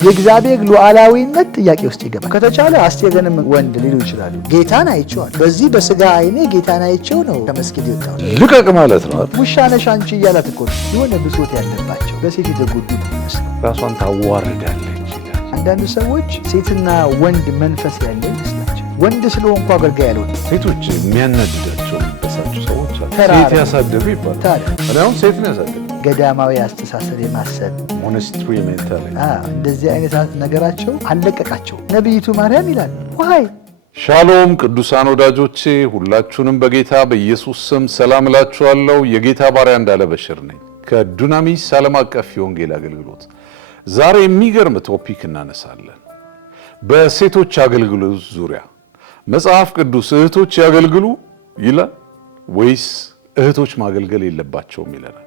የእግዚአብሔር ሉዓላዊነት ጥያቄ ውስጥ ይገባል። ከተቻለ አስቴርንም ወንድ ሊሉ ይችላሉ። ጌታን አይቼዋል፣ በዚህ በስጋ አይኔ ጌታን አይቼው ነው ከመስጊድ የወጣው። ልቀቅ ማለት ነው። ውሻ ነሽ አንቺ እያላት እኮ የሆነ ብሶት ያለባቸው በሴት የተጎዱ ነው የሚመስለው። ራሷን ታዋርዳለች ይላል። አንዳንድ ሰዎች ሴትና ወንድ መንፈስ ያለ ይመስላቸው። ወንድ ስለሆንኩ አገልጋይ ያልሆነ ሴቶች የሚያናድዳቸው የሚበሳቸው ሰዎች አሉ። ተራ ሴት ያሳደጉ ይባላል። ታዲያ እኔ አሁን ሴት ነው ያሳደጉ። ገዳማዊ አስተሳሰብ የማሰብ ሞነስትሪ ሜንታሊቲ እንደዚህ አይነት ነገራቸው አለቀቃቸው። ነቢይቱ ማርያም ይላል ዋይ ሻሎም ቅዱሳን ወዳጆቼ ሁላችሁንም በጌታ በኢየሱስ ስም ሰላም እላችኋለሁ። የጌታ ባሪያ እንዳለ በሽር ነኝ ከዱናሚስ ዓለም አቀፍ የወንጌል አገልግሎት። ዛሬ የሚገርም ቶፒክ እናነሳለን በሴቶች አገልግሎት ዙሪያ። መጽሐፍ ቅዱስ እህቶች ያገልግሉ ይላል ወይስ እህቶች ማገልገል የለባቸውም ይለናል?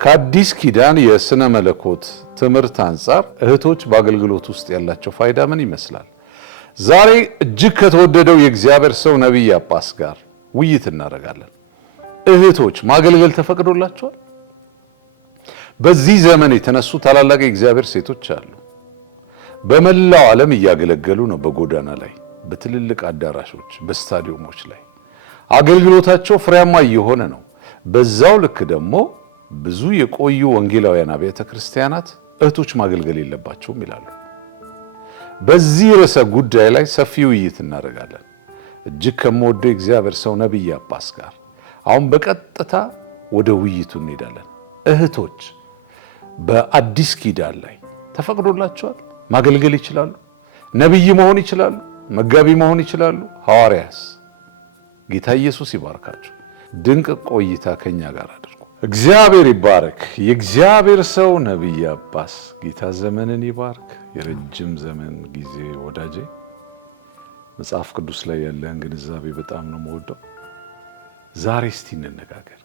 ከአዲስ ኪዳን የሥነ መለኮት ትምህርት አንጻር እህቶች በአገልግሎት ውስጥ ያላቸው ፋይዳ ምን ይመስላል? ዛሬ እጅግ ከተወደደው የእግዚአብሔር ሰው ነቢይ አጳስ ጋር ውይይት እናደርጋለን። እህቶች ማገልገል ተፈቅዶላቸዋል? በዚህ ዘመን የተነሱ ታላላቅ የእግዚአብሔር ሴቶች አሉ። በመላው ዓለም እያገለገሉ ነው። በጎዳና ላይ፣ በትልልቅ አዳራሾች፣ በስታዲየሞች ላይ አገልግሎታቸው ፍሬያማ እየሆነ ነው። በዛው ልክ ደግሞ ብዙ የቆዩ ወንጌላውያን አብያተ ክርስቲያናት እህቶች ማገልገል የለባቸውም ይላሉ። በዚህ ርዕሰ ጉዳይ ላይ ሰፊ ውይይት እናደርጋለን እጅግ ከምወደው የእግዚአብሔር ሰው ነቢይ አጳስ ጋር። አሁን በቀጥታ ወደ ውይይቱ እንሄዳለን። እህቶች በአዲስ ኪዳን ላይ ተፈቅዶላቸዋል? ማገልገል ይችላሉ? ነቢይ መሆን ይችላሉ? መጋቢ መሆን ይችላሉ? ሐዋርያስ? ጌታ ኢየሱስ ይባርካችሁ። ድንቅ ቆይታ ከኛ ጋር አድርጉ። እግዚአብሔር ይባረክ። የእግዚአብሔር ሰው ነቢይ አጳስ ጌታ ዘመንን ይባርክ። የረጅም ዘመን ጊዜ ወዳጄ፣ መጽሐፍ ቅዱስ ላይ ያለህን ግንዛቤ በጣም ነው የምወደው። ዛሬ እስቲ እንነጋገር።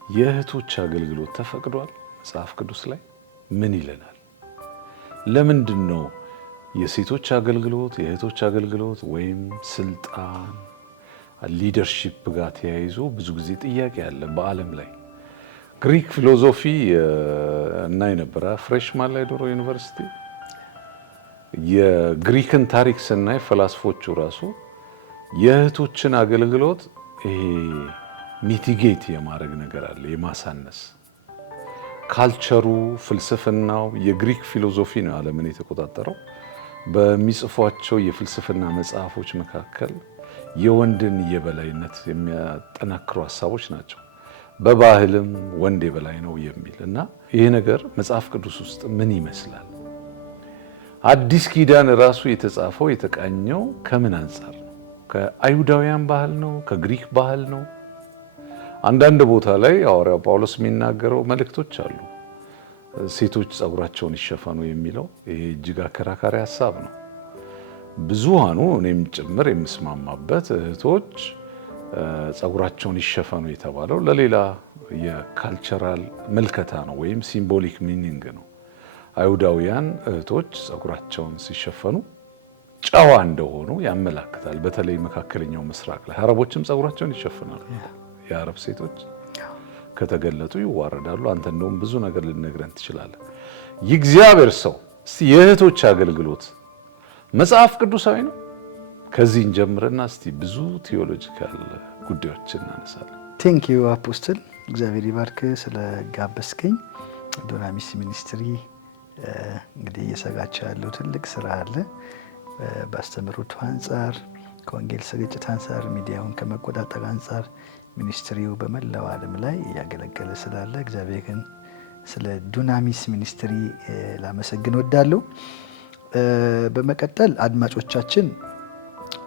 የእህቶች አገልግሎት ተፈቅዷል? መጽሐፍ ቅዱስ ላይ ምን ይለናል? ለምንድን ነው የሴቶች አገልግሎት የእህቶች አገልግሎት ወይም ስልጣን ሊደርሺፕ ጋር ተያይዞ ብዙ ጊዜ ጥያቄ አለ በዓለም ላይ? ግሪክ ፊሎሶፊ እና የነበረ ፍሬሽማን ላይ ዶሮ ዩኒቨርሲቲ የግሪክን ታሪክ ስናይ ፈላስፎቹ ራሱ የእህቶችን አገልግሎት ሚቲጌት የማድረግ ነገር አለ፣ የማሳነስ ካልቸሩ፣ ፍልስፍናው የግሪክ ፊሎሶፊ ነው ዓለምን የተቆጣጠረው። በሚጽፏቸው የፍልስፍና መጽሐፎች መካከል የወንድን የበላይነት የሚያጠናክሩ ሀሳቦች ናቸው። በባህልም ወንድ የበላይ ነው የሚል እና ይሄ ነገር መጽሐፍ ቅዱስ ውስጥ ምን ይመስላል? አዲስ ኪዳን ራሱ የተጻፈው የተቃኘው ከምን አንጻር ነው? ከአይሁዳውያን ባህል ነው? ከግሪክ ባህል ነው? አንዳንድ ቦታ ላይ ሐዋርያው ጳውሎስ የሚናገረው መልእክቶች አሉ። ሴቶች ጸጉራቸውን ይሸፈኑ የሚለው ይሄ እጅግ አከራካሪ ሀሳብ ነው። ብዙሃኑ እኔም ጭምር የምስማማበት እህቶች ጸጉራቸውን ይሸፈኑ የተባለው ለሌላ የካልቸራል መልከታ ነው ወይም ሲምቦሊክ ሚኒንግ ነው። አይሁዳውያን እህቶች ጸጉራቸውን ሲሸፈኑ ጨዋ እንደሆኑ ያመላክታል። በተለይ መካከለኛው ምስራቅ ላይ አረቦችም ጸጉራቸውን ይሸፍናሉ። የአረብ ሴቶች ከተገለጡ ይዋረዳሉ። አንተ እንደውም ብዙ ነገር ልነግረን ትችላለህ። የእግዚአብሔር ሰው እስቲ የእህቶች አገልግሎት መጽሐፍ ቅዱሳዊ ነው? ከዚህ እንጀምርና እስቲ ብዙ ቲዮሎጂካል ጉዳዮችን እናነሳለን። ቴንክ ዩ አፖስትል፣ እግዚአብሔር ይባርክ ስለጋበዝከኝ። ዱናሚስ ሚኒስትሪ እንግዲህ እየሰራቸው ያለው ትልቅ ስራ አለ። በአስተምህሮቱ አንጻር፣ ከወንጌል ስርጭት አንጻር፣ ሚዲያውን ከመቆጣጠር አንጻር ሚኒስትሪው በመላው ዓለም ላይ እያገለገለ ስላለ እግዚአብሔርን ስለ ዱናሚስ ሚኒስትሪ ላመሰግን ወዳለሁ። በመቀጠል አድማጮቻችን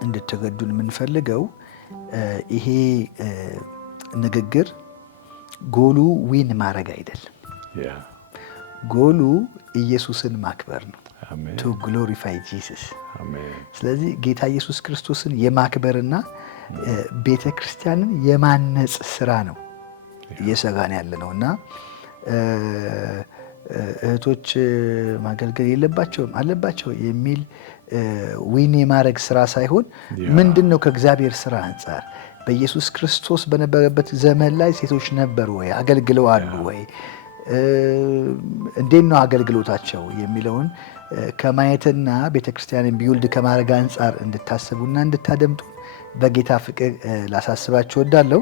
እንድትረዱን የምንፈልገው ይሄ ንግግር ጎሉ ዊን ማድረግ አይደለም። ጎሉ ኢየሱስን ማክበር ነው። ቱ ግሎሪፋይ ጂሰስ። ስለዚህ ጌታ ኢየሱስ ክርስቶስን የማክበርና ቤተ ክርስቲያንን የማነጽ ስራ ነው እየሰራን ያለ ነው እና እህቶች ማገልገል የለባቸውም አለባቸው የሚል ዊን የማድረግ ስራ ሳይሆን ምንድነው ከእግዚአብሔር ስራ አንጻር በኢየሱስ ክርስቶስ በነበረበት ዘመን ላይ ሴቶች ነበሩ ወይ? አገልግለው አሉ ወይ? እንዴት ነው አገልግሎታቸው የሚለውን ከማየትና ቤተክርስቲያንን ቢውልድ ከማድረግ አንጻር እንድታስቡና እንድታደምጡ በጌታ ፍቅር ላሳስባችሁ እወዳለሁ።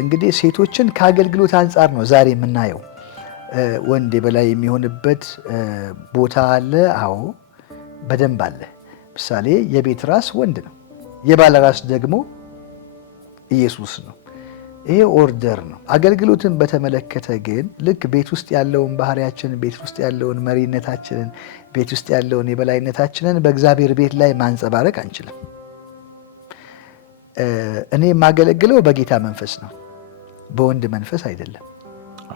እንግዲህ ሴቶችን ከአገልግሎት አንጻር ነው ዛሬ የምናየው። ወንድ የበላይ የሚሆንበት ቦታ አለ። አዎ በደንብ አለ። ምሳሌ የቤት ራስ ወንድ ነው፣ የባለ ራስ ደግሞ ኢየሱስ ነው። ይሄ ኦርደር ነው። አገልግሎትን በተመለከተ ግን ልክ ቤት ውስጥ ያለውን ባህሪያችንን፣ ቤት ውስጥ ያለውን መሪነታችንን፣ ቤት ውስጥ ያለውን የበላይነታችንን በእግዚአብሔር ቤት ላይ ማንጸባረቅ አንችልም። እኔ የማገለግለው በጌታ መንፈስ ነው፣ በወንድ መንፈስ አይደለም።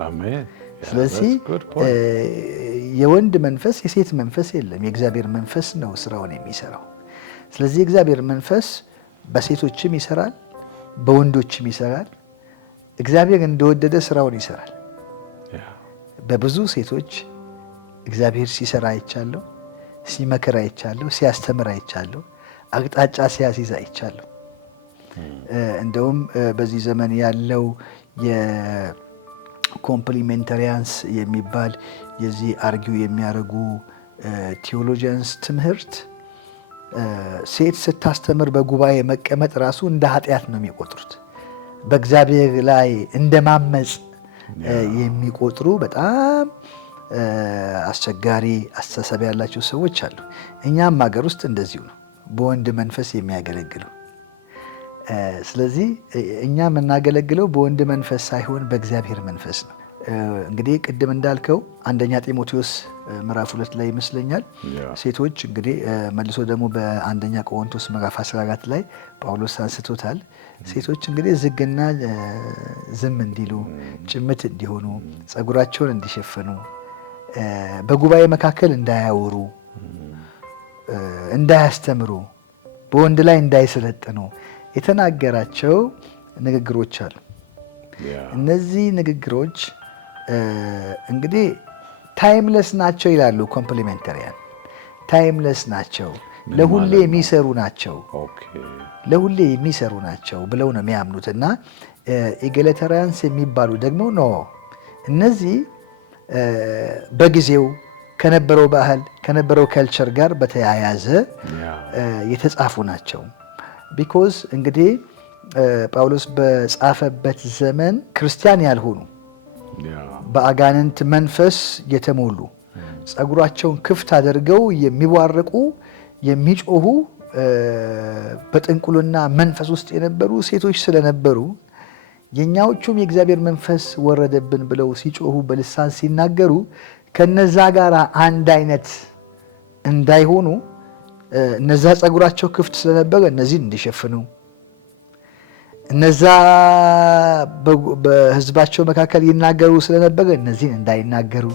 አሜን። ስለዚህ የወንድ መንፈስ የሴት መንፈስ የለም። የእግዚአብሔር መንፈስ ነው ስራውን የሚሰራው። ስለዚህ የእግዚአብሔር መንፈስ በሴቶችም ይሰራል፣ በወንዶችም ይሰራል። እግዚአብሔር እንደወደደ ስራውን ይሰራል። በብዙ ሴቶች እግዚአብሔር ሲሰራ አይቻለሁ፣ ሲመክር አይቻለሁ፣ ሲያስተምር አይቻለሁ፣ አቅጣጫ ሲያስይዝ አይቻለሁ። እንደውም በዚህ ዘመን ያለው የኮምፕሊሜንታሪያንስ የሚባል የዚህ አርጊው የሚያደርጉ ቴዎሎጂያንስ ትምህርት ሴት ስታስተምር በጉባኤ መቀመጥ ራሱ እንደ ኃጢአት ነው የሚቆጥሩት። በእግዚአብሔር ላይ እንደ ማመፅ የሚቆጥሩ በጣም አስቸጋሪ አስተሳሰብ ያላቸው ሰዎች አሉ። እኛም ሀገር ውስጥ እንደዚሁ ነው፣ በወንድ መንፈስ የሚያገለግሉ። ስለዚህ እኛ የምናገለግለው በወንድ መንፈስ ሳይሆን በእግዚአብሔር መንፈስ ነው። እንግዲህ ቅድም እንዳልከው አንደኛ ጢሞቴዎስ ምዕራፍ 2 ላይ ይመስለኛል ሴቶች እንግዲህ መልሶ ደግሞ በአንደኛ ቆሮንቶስ ምዕራፍ 14 ላይ ጳውሎስ አንስቶታል። ሴቶች እንግዲህ ዝግና ዝም እንዲሉ፣ ጭምት እንዲሆኑ፣ ጸጉራቸውን እንዲሸፍኑ፣ በጉባኤ መካከል እንዳያወሩ፣ እንዳያስተምሩ፣ በወንድ ላይ እንዳይሰለጥኑ የተናገራቸው ንግግሮች አሉ። እነዚህ ንግግሮች እንግዲህ ታይምለስ ናቸው ይላሉ ኮምፕሊሜንታሪያን። ታይምለስ ናቸው፣ ለሁሌ የሚሰሩ ናቸው፣ ለሁሌ የሚሰሩ ናቸው ብለው ነው የሚያምኑት። እና ኢጋሊታሪያንስ የሚባሉ ደግሞ ኖ እነዚህ በጊዜው ከነበረው ባህል ከነበረው ከልቸር ጋር በተያያዘ የተጻፉ ናቸው። ቢኮዝ እንግዲህ ጳውሎስ በጻፈበት ዘመን ክርስቲያን ያልሆኑ በአጋንንት መንፈስ የተሞሉ ጸጉራቸውን ክፍት አድርገው የሚዋረቁ የሚጮሁ በጥንቁልና መንፈስ ውስጥ የነበሩ ሴቶች ስለነበሩ የኛዎቹም የእግዚአብሔር መንፈስ ወረደብን ብለው ሲጮሁ በልሳን ሲናገሩ ከነዛ ጋር አንድ አይነት እንዳይሆኑ እነዛ ጸጉራቸው ክፍት ስለነበረ እነዚህን እንዲሸፍኑ፣ እነዛ በሕዝባቸው መካከል ይናገሩ ስለነበረ እነዚህን እንዳይናገሩ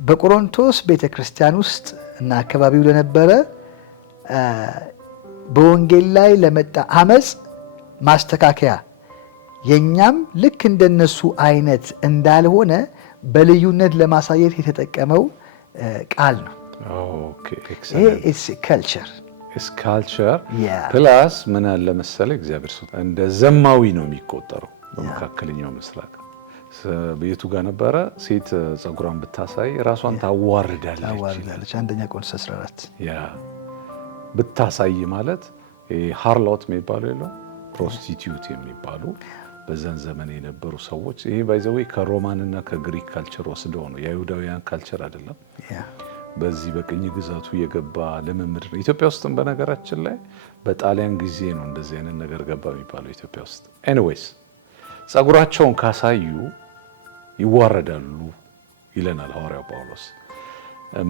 በቆሮንቶስ ቤተ ክርስቲያን ውስጥ እና አካባቢው ለነበረ በወንጌል ላይ ለመጣ አመፅ ማስተካከያ የኛም ልክ እንደነሱ አይነት እንዳልሆነ በልዩነት ለማሳየት የተጠቀመው ቃል ነው። ካልቸር ፕላስ ምን አለ መሰለ እግዚአብሔር ሰው እንደ ዘማዊ ነው የሚቆጠረው። በመካከለኛው ምስራቅ ቤቱ ጋር ነበረ ሴት ጸጉሯን ብታሳይ ራሷን ታዋርዳለች። አንደኛ ቆሮንቶስ 14 ያ ብታሳይ ማለት ሃርሎት የሚባሉ የለው ፕሮስቲቲዩት የሚባሉ በዛን ዘመን የነበሩ ሰዎች። ይሄ ባይዘዌ ከሮማንና ከግሪክ ካልቸር ወስደው ነው፣ የአይሁዳውያን ካልቸር አይደለም። በዚህ በቅኝ ግዛቱ የገባ ልምምድ ነው። ኢትዮጵያ ውስጥም በነገራችን ላይ በጣሊያን ጊዜ ነው እንደዚህ አይነት ነገር ገባ የሚባለው ኢትዮጵያ ውስጥ። ኤኒዌይስ ጸጉራቸውን ካሳዩ ይዋረዳሉ ይለናል ሐዋርያው ጳውሎስ።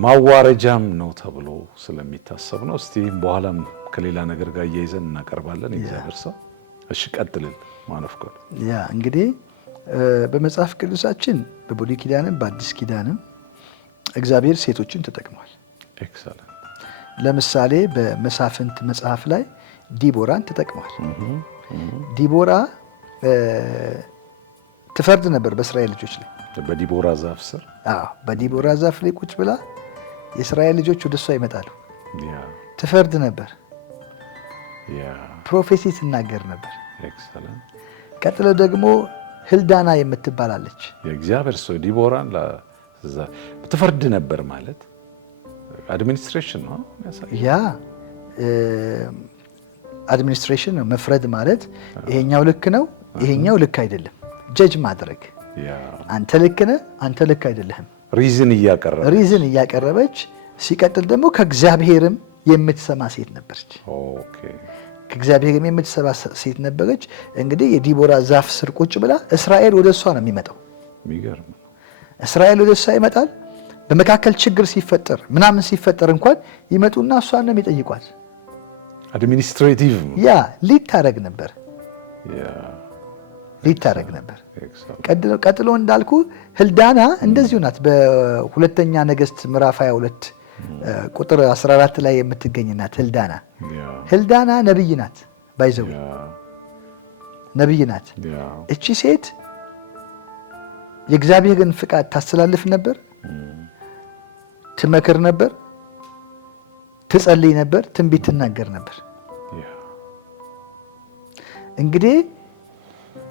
ማዋረጃም ነው ተብሎ ስለሚታሰብ ነው። እስቲ በኋላም ከሌላ ነገር ጋር እያይዘን እናቀርባለን። እግዚአብሔር ሰው እሺ፣ ቀጥልን። ማነፍቆ ያ እንግዲህ በመጽሐፍ ቅዱሳችን በብሉይ ኪዳንም በአዲስ ኪዳንም እግዚአብሔር ሴቶችን ተጠቅሟል። ኤክሰለንት። ለምሳሌ በመሳፍንት መጽሐፍ ላይ ዲቦራን ተጠቅሟል። ዲቦራ ትፈርድ ነበር በእስራኤል ልጆች ላይ። በዲቦራ ዛፍ ስር በዲቦራ ዛፍ ላይ ቁጭ ብላ የእስራኤል ልጆች ወደ እሷ ይመጣሉ። ትፈርድ ነበር፣ ፕሮፌሲ ትናገር ነበር። ቀጥሎ ደግሞ ህልዳና የምትባላለች የእግዚአብሔር ሰው ዲቦራን ትፈርድ ነበር ማለት አድሚኒስትሬሽን ነው ያ አድሚኒስትሬሽን ነው። መፍረድ ማለት ይሄኛው ልክ ነው፣ ይሄኛው ልክ አይደለም። ጀጅ ማድረግ አንተ ልክ ነህ፣ አንተ ልክ አይደለህም። ሪዝን እያቀረበች ሲቀጥል ደግሞ ከእግዚአብሔርም የምትሰማ ሴት ነበረች። ከእግዚአብሔርም የምትሰማ ሴት ነበረች። እንግዲህ የዲቦራ ዛፍ ስር ቁጭ ብላ እስራኤል ወደ እሷ ነው የሚመጣው። እስራኤል ወደ እሷ ይመጣል። በመካከል ችግር ሲፈጠር ምናምን ሲፈጠር እንኳን ይመጡና እሷን ነው የሚጠይቋት። አድሚኒስትሬቲቭ ሊድ ታረግ ነበር። ቀጥሎ እንዳልኩ ህልዳና እንደዚሁ ናት። በሁለተኛ ነገሥት ምዕራፍ 22 ቁጥር 14 ላይ የምትገኝ ናት ህልዳና ነብይ ናት። ባይዘው ነብይ ናት። እቺ ሴት የእግዚአብሔርን ፍቃድ ታስተላልፍ ነበር፣ ትመክር ነበር፣ ትጸልይ ነበር፣ ትንቢት ትናገር ነበር። እንግዲህ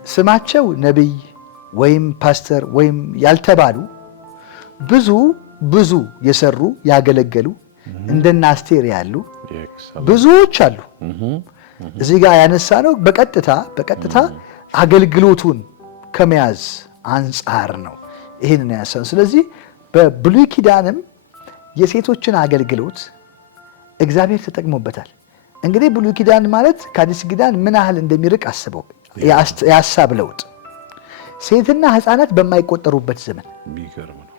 ስማቸው ነቢይ ወይም ፓስተር ወይም ያልተባሉ ብዙ የሰሩ ያገለገሉ እንደና አስቴር ያሉ ብዙዎች አሉ። እዚህ ጋር ያነሳ ነው በቀጥታ አገልግሎቱን ከመያዝ አንጻር ነው ይሄንን ያነሳው። ስለዚህ በብሉይ ኪዳንም የሴቶችን አገልግሎት እግዚአብሔር ተጠቅሞበታል። እንግዲህ ብሉይ ኪዳን ማለት ከአዲስ ኪዳን ምን ያህል እንደሚርቅ አስበው። የሀሳብ ለውጥ ሴትና ሕፃናት በማይቆጠሩበት ዘመን የሚገርም ነው።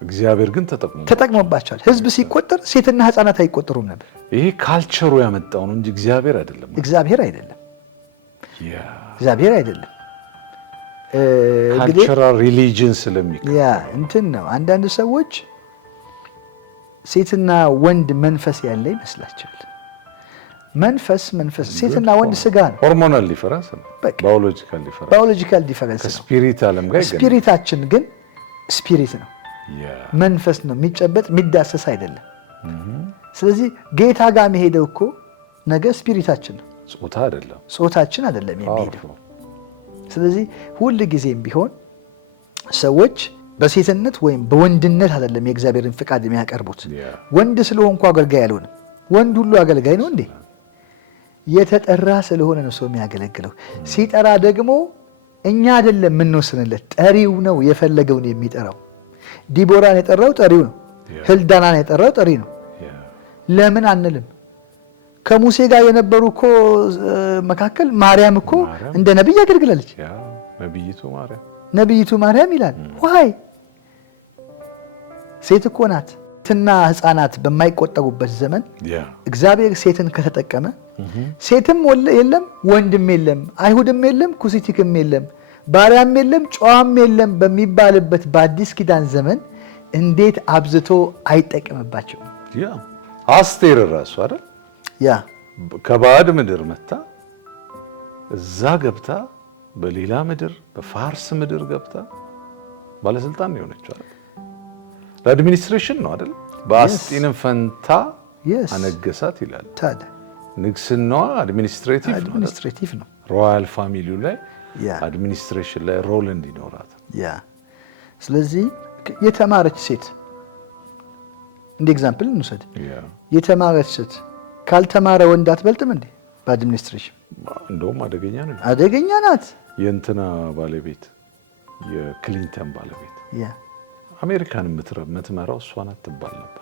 እግዚአብሔር ግን ተጠቅሞባቸዋል። ሕዝብ ሲቆጠር ሴትና ሕፃናት አይቆጠሩም ነበር። ይሄ ካልቸሩ ያመጣው ነው እንጂ እግዚአብሔር አይደለም። ካልቸራል ሪሊጅን እንትን ነው። አንዳንድ ሰዎች ሴትና ወንድ መንፈስ ያለ ይመስላቸዋል። መንፈስ ሴትና ወንድ ስጋ ነው። ሆርሞናል ዲፈረንስ ነው። ባዮሎጂካል ዲፈረንስ ነው። ከስፒሪት ዓለም ጋር ስፒሪታችን ግን ስፒሪት ነው፣ መንፈስ ነው፣ የሚጨበጥ የሚዳሰስ አይደለም። ስለዚህ ጌታ ጋር የሚሄደው እኮ ነገ ስፒሪታችን ነው፣ ጾታችን አይደለም የሚሄደው። ስለዚህ ሁል ጊዜም ቢሆን ሰዎች በሴትነት ወይም በወንድነት አይደለም የእግዚአብሔርን ፍቃድ የሚያቀርቡት። ወንድ ስለሆንኩ አገልጋይ አልሆንም። ወንድ ሁሉ አገልጋይ ነው እንዴ? የተጠራ ስለሆነ ነው ሰው የሚያገለግለው። ሲጠራ ደግሞ እኛ አይደለም የምንወስንለት፣ ጠሪው ነው የፈለገውን የሚጠራው። ዲቦራን የጠራው ጠሪው ነው። ህልዳናን የጠራው ጠሪ ነው። ለምን አንልም? ከሙሴ ጋር የነበሩ እኮ መካከል ማርያም እኮ እንደ ነቢይ አገልግላለች። ነቢይቱ ማርያም ይላል። ዋይ ሴት እኮ ናት። ሴትና ሕፃናት በማይቆጠሩበት ዘመን እግዚአብሔር ሴትን ከተጠቀመ ሴትም የለም ወንድም የለም አይሁድም የለም ኩሲቲክም የለም ባሪያም የለም ጨዋም የለም በሚባልበት በአዲስ ኪዳን ዘመን እንዴት አብዝቶ አይጠቀምባቸው? አስቴር ራሱ አይደል ከባዕድ ምድር መታ እዛ ገብታ በሌላ ምድር በፋርስ ምድር ገብታ ባለስልጣን ነው የሆነችው አይደል? ለአድሚኒስትሬሽን ነው አይደል? በአስጢንም ፈንታ አነገሳት ይላል። ታዲያ ንግስናዋ አድሚኒስትሬቲቭ ነው። ሮያል ፋሚሊው ላይ አድሚኒስትሬሽን ላይ ሮል እንዲኖራት ስለዚህ የተማረች ሴት እንደ ኤግዛምፕል እንውሰድ። የተማረች ሴት ካልተማረ ወንድ አትበልጥም እንዴ? በአድሚኒስትሬሽን እንደውም አደገኛ ናት። የእንትና ባለቤት የክሊንተን ባለቤት አሜሪካን የምትመራው እሷ ናት ትባል ነበር።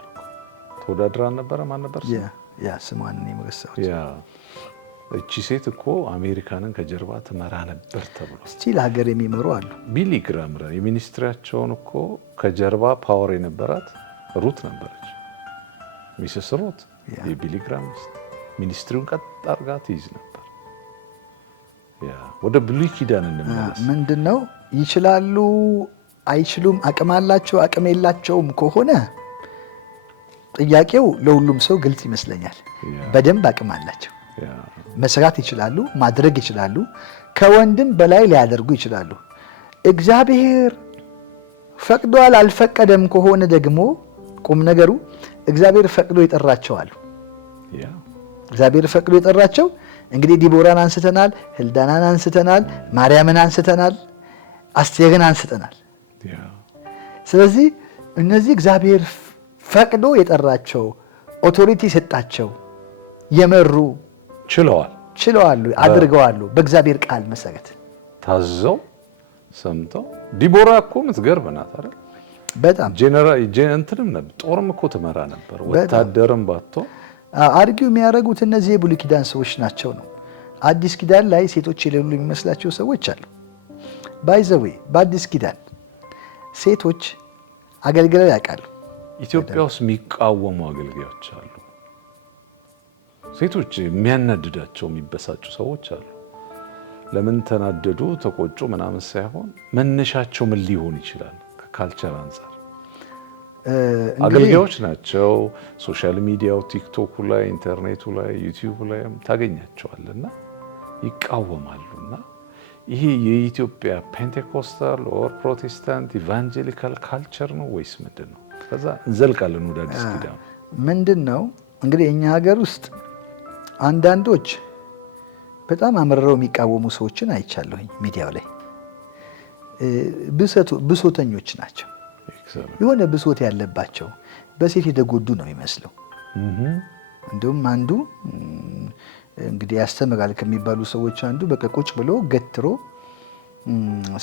ተወዳድራ ነበረ። ማን ነበር ስሟን የመረሳሁት። እቺ ሴት እኮ አሜሪካንን ከጀርባ ትመራ ነበር ተብሎ ስቲል ሀገር የሚመሩ አሉ። ቢሊ ግራም የሚኒስትሪያቸውን እኮ ከጀርባ ፓወር የነበራት ሩት ነበረች። ሚስስ ሩት የቢሊ ግራም ሚኒስትሪውን ቀጥ አድርጋ ትይዝ ነበር። ወደ ብሉይ ኪዳን እንመለስ። ምንድነው ይችላሉ አይችሉም፣ አቅም አላቸው አቅም የላቸውም ከሆነ ጥያቄው ለሁሉም ሰው ግልጽ ይመስለኛል። በደንብ አቅም አላቸው፣ መስራት ይችላሉ፣ ማድረግ ይችላሉ፣ ከወንድም በላይ ሊያደርጉ ይችላሉ። እግዚአብሔር ፈቅዷል አልፈቀደም ከሆነ ደግሞ ቁም ነገሩ እግዚአብሔር ፈቅዶ ይጠራቸዋል። እግዚአብሔር ፈቅዶ የጠራቸው እንግዲህ ዲቦራን አንስተናል፣ ህልዳናን አንስተናል፣ ማርያምን አንስተናል፣ አስቴርን አንስተናል። ስለዚህ እነዚህ እግዚአብሔር ፈቅዶ የጠራቸው ኦቶሪቲ ሰጣቸው፣ የመሩ ችለዋል፣ አድርገዋል። በእግዚአብሔር ቃል መሰረት ታዘው ሰምተው። ዲቦራ እኮ የምትገርም ናት አይደል? በጣም እንትንም ነበር፣ ጦርም እኮ ትመራ ነበር፣ ወታደርም ባቶ። አርጊው የሚያደርጉት እነዚህ የብሉይ ኪዳን ሰዎች ናቸው ነው። አዲስ ኪዳን ላይ ሴቶች የሌሉ የሚመስላቸው ሰዎች አሉ። ባይዘዌ በአዲስ ኪዳን ሴቶች አገልግለው ያውቃሉ። ኢትዮጵያ ውስጥ የሚቃወሙ አገልጋዮች አሉ። ሴቶች የሚያናድዳቸው የሚበሳጩ ሰዎች አሉ። ለምን ተናደዱ ተቆጩ ምናምን ሳይሆን መነሻቸው ምን ሊሆን ይችላል? ከካልቸር አንጻር አገልጋዮች ናቸው። ሶሻል ሚዲያው ቲክቶኩ ላይ ኢንተርኔቱ ላይ ዩቲዩብ ላይ ታገኛቸዋልና ይቃወማሉና ይሄ የኢትዮጵያ ፔንቴኮስታል ኦር ፕሮቴስታንት ኢቫንጀሊካል ካልቸር ነው ወይስ ምንድን ነው? ከዛ እንዘልቃለን ወደ አዲስ ኪዳን። ምንድን ነው እንግዲህ እኛ ሀገር ውስጥ አንዳንዶች በጣም አምርረው የሚቃወሙ ሰዎችን አይቻለሁኝ። ሚዲያው ላይ ብሶተኞች ናቸው። የሆነ ብሶት ያለባቸው በሴት የተጎዱ ነው የሚመስለው። እንዲሁም አንዱ እንግዲህ ያስተምራል ከሚባሉ ሰዎች አንዱ በቃ ቁጭ ብሎ ገትሮ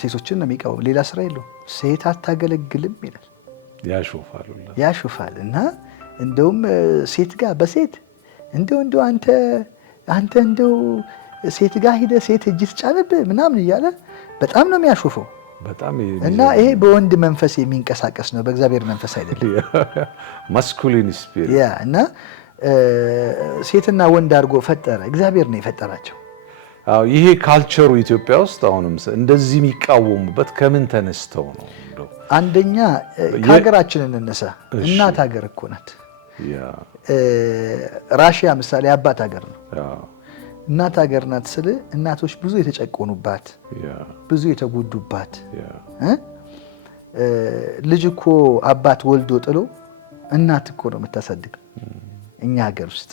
ሴቶችን ነው የሚቃወም። ሌላ ስራ የለው። ሴት አታገለግልም ይላል፣ ያሾፋል። እና እንደውም ሴት ጋር በሴት እንደው አንተ እንደው ሴት ጋር ሂደ ሴት እጅ ትጫነብህ ምናምን እያለ በጣም ነው የሚያሾፈው። እና ይሄ በወንድ መንፈስ የሚንቀሳቀስ ነው፣ በእግዚአብሔር መንፈስ አይደለም። ማስኩሊን ስፒሪት እና ሴትና ወንድ አድርጎ ፈጠረ። እግዚአብሔር ነው የፈጠራቸው። አዎ ይሄ ካልቸሩ ኢትዮጵያ ውስጥ አሁንም እንደዚህ የሚቃወሙበት ከምን ተነስተው ነው? አንደኛ ከሀገራችን እንነሳ። እናት ሀገር እኮ ናት። ራሽያ ምሳሌ አባት ሀገር ነው። እናት ሀገር ናት ስል እናቶች ብዙ የተጨቆኑባት ብዙ የተጎዱባት። ልጅ እኮ አባት ወልዶ ጥሎ እናት እኮ ነው የምታሳድገው እኛ ሀገር ውስጥ።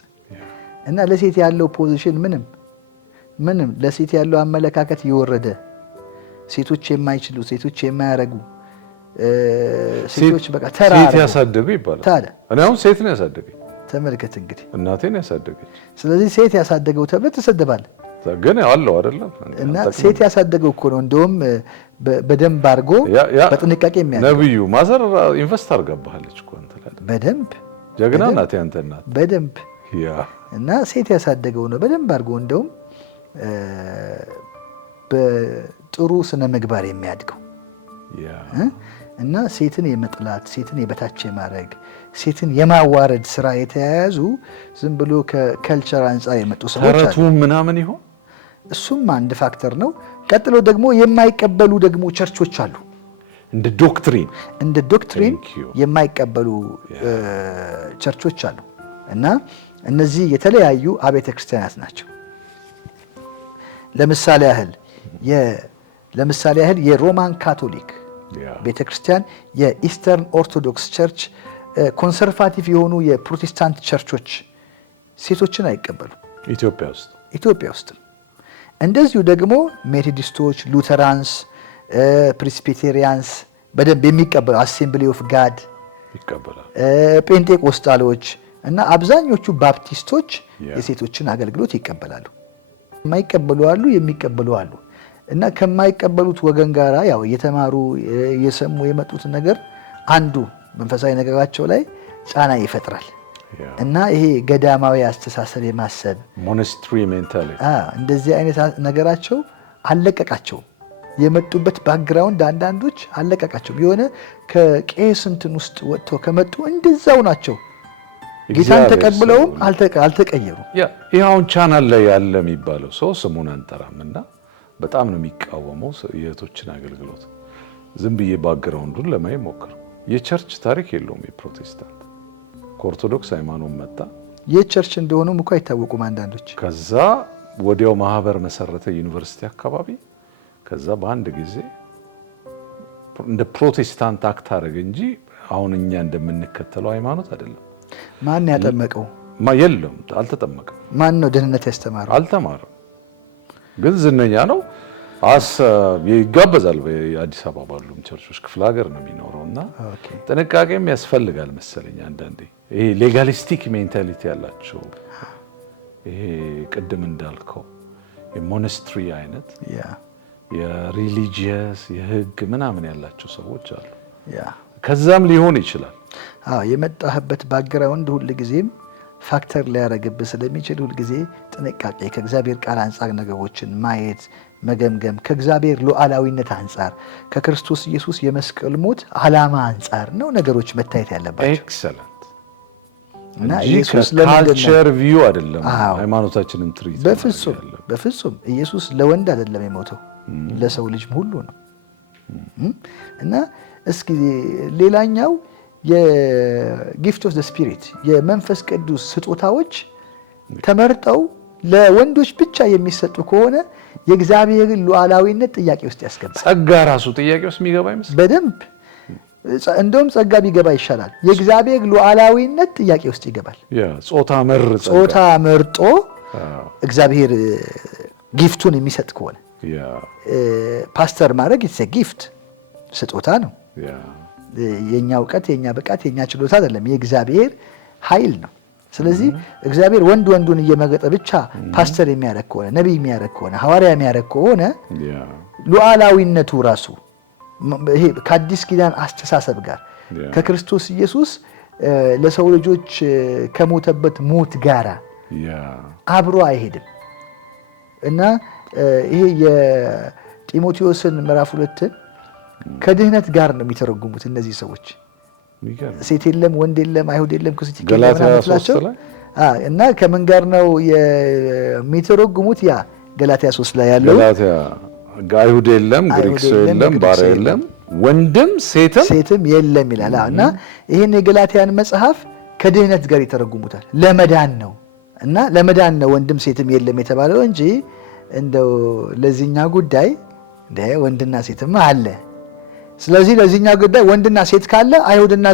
እና ለሴት ያለው ፖዚሽን ምንም ለሴት ያለው አመለካከት የወረደ፣ ሴቶች የማይችሉ ሴቶች የማያረጉ ሴቶች በቃ ተራ ሴት ያሳደገ ይባላል። ታዲያ እኔ አሁን ሴት ነው ያሳደገኝ። ተመልከት እንግዲህ እናቴን ያሳደገች። ስለዚህ ሴት ያሳደገው ተብለህ ትሰደባለህ። ግን አለው አይደለም። እና ሴት ያሳደገው እኮ ነው እንደውም በደንብ አድርጎ በጥንቃቄ የሚያደርገው። ነብዩ ማዘር ኢንቨስት አድርጋባለች እኮ አንተ ላይ በደንብ ጀግና ናት ያንተ እናት በደንብ እና ሴት ያሳደገው ነው በደንብ አድርጎ እንደውም በጥሩ ስነ ምግባር የሚያድገው። እና ሴትን የመጥላት ሴትን የበታች የማድረግ ሴትን የማዋረድ ስራ የተያያዙ ዝም ብሎ ከከልቸር አንጻር የመጡ ሰዎች አሉ። ተረቱ ምናምን ይሆን? እሱም አንድ ፋክተር ነው። ቀጥሎ ደግሞ የማይቀበሉ ደግሞ ቸርቾች አሉ። እንደ ዶክትሪን የማይቀበሉ ቸርቾች አሉ። እና እነዚህ የተለያዩ አብያተ ክርስቲያናት ናቸው። ለምሳሌ ያህል የሮማን ካቶሊክ ቤተክርስቲያን፣ የኢስተርን ኦርቶዶክስ ቸርች፣ ኮንሰርቫቲቭ የሆኑ የፕሮቴስታንት ቸርቾች ሴቶችን አይቀበሉ ኢትዮጵያ ውስጥ። እንደዚሁ ደግሞ ሜቶዲስቶች፣ ሉተራንስ፣ ፕሬስቢቴሪያንስ በደንብ የሚቀበሉ፣ አሴምብሊ ኦፍ ጋድ ይቀበላል፣ ጴንጤቆስጣሎች እና አብዛኞቹ ባፕቲስቶች የሴቶችን አገልግሎት ይቀበላሉ። የማይቀበሉ አሉ፣ የሚቀበሉ አሉ። እና ከማይቀበሉት ወገን ጋር ያው እየተማሩ እየሰሙ የመጡት ነገር አንዱ መንፈሳዊ ነገራቸው ላይ ጫና ይፈጥራል። እና ይሄ ገዳማዊ አስተሳሰብ የማሰብ ሞናስትሪ ሜንታሊቲ እንደዚህ አይነት ነገራቸው አለቀቃቸው። የመጡበት ባክግራውንድ አንዳንዶች አለቀቃቸው። የሆነ ከቄስ እንትን ውስጥ ወጥተው ከመጡ እንደዛው ናቸው። ጌታን ተቀብለውም አልተቀየሩ። ይህ አሁን ቻናል ላይ ያለ የሚባለው ሰው ስሙን አንጠራም እና በጣም ነው የሚቃወመው የእህቶችን አገልግሎት። ዝም ብዬ ባክግራውንዱን ለማየት ሞክር። የቸርች ታሪክ የለውም። የፕሮቴስታንት ከኦርቶዶክስ ሃይማኖት መጣ። የቸርች እንደሆኑም እኮ አይታወቁም አንዳንዶች። ከዛ ወዲያው ማህበር መሰረተ ዩኒቨርሲቲ አካባቢ። ከዛ በአንድ ጊዜ እንደ ፕሮቴስታንት አክት አደረገ እንጂ አሁን እኛ እንደምንከተለው ሃይማኖት አይደለም። ማን ያጠመቀው? የለም፣ አልተጠመቀም። ማን ነው ደህንነት ያስተማረው? አልተማረም፣ ግን ዝነኛ ነው። ይጋበዛል። በአዲስ አበባ ባሉም ቸርቾች ክፍለ ሀገር ነው የሚኖረውና ጥንቃቄም ያስፈልጋል መሰለኝ። አንዳንዴ ይሄ ሌጋሊስቲክ ሜንታሊቲ ያላቸው ይሄ ቅድም እንዳልከው የሞናስትሪ አይነት የሪሊጂየስ የህግ ምናምን ያላቸው ሰዎች አሉ። ከዛም ሊሆን ይችላል። የመጣህበት ባክግራውንድ ሁል ጊዜም ፋክተር ሊያደርግብህ ስለሚችል ሁል ጊዜ ጥንቃቄ ከእግዚአብሔር ቃል አንጻር ነገሮችን ማየት መገምገም፣ ከእግዚአብሔር ሉዓላዊነት አንጻር ከክርስቶስ ኢየሱስ የመስቀል ሞት ዓላማ አንጻር ነው ነገሮች መታየት ያለባቸው። ኤክሰለንት እና ኢየሱስ ለካልቸር ቪው አይደለም ሃይማኖታችንን ትሪት በፍጹም ኢየሱስ ለወንድ አይደለም የሞተው ለሰው ልጅ ሁሉ ነው። እና እስኪ ሌላኛው የጊፍት ኦፍ ዘ ስፒሪት የመንፈስ ቅዱስ ስጦታዎች ተመርጠው ለወንዶች ብቻ የሚሰጡ ከሆነ የእግዚአብሔርን ሉዓላዊነት ጥያቄ ውስጥ ያስገባል። ጸጋ ራሱ ጥያቄ ውስጥ የሚገባ ይመስል በደንብ እንደውም ጸጋ ቢገባ ይሻላል። የእግዚአብሔር ሉዓላዊነት ጥያቄ ውስጥ ይገባል። ጾታ መርጦ እግዚአብሔር ጊፍቱን የሚሰጥ ከሆነ ፓስተር ማድረግ ጊፍት ስጦታ ነው። የኛ እውቀት፣ የኛ ብቃት፣ የኛ ችሎታ አይደለም፣ የእግዚአብሔር ኃይል ነው። ስለዚህ እግዚአብሔር ወንዱን እየመረጠ ብቻ ፓስተር የሚያደርግ ከሆነ ነቢይ የሚያደርግ ከሆነ ሐዋርያ የሚያደርግ ከሆነ ሉዓላዊነቱ ራሱ ይሄ ከአዲስ ኪዳን አስተሳሰብ ጋር ከክርስቶስ ኢየሱስ ለሰው ልጆች ከሞተበት ሞት ጋር አብሮ አይሄድም እና ይሄ የጢሞቴዎስን ምዕራፍ 2 ከድህነት ጋር ነው የሚተረጉሙት እነዚህ ሰዎች። ሴት የለም ወንድ የለም አይሁድ የለም ክርስቲያን የለም እና ከምን ጋር ነው የሚተረጉሙት? ያ ገላትያ 3 ላይ ያለው አይሁድ የለም ግሪክ ሰው የለም ባሪያ የለም ወንድም ሴትም የለም ይላል። እና ይሄን የገላትያን መጽሐፍ ከድህነት ጋር ይተረጉሙታል። ለመዳን ነው እና ለመዳን ነው ወንድም ሴትም የለም የተባለው እንጂ እንደው ለዚህኛ ጉዳይ ወንድና ሴትም አለ። ስለዚህ ለዚህኛ ጉዳይ ወንድና ሴት ካለ አይሁድና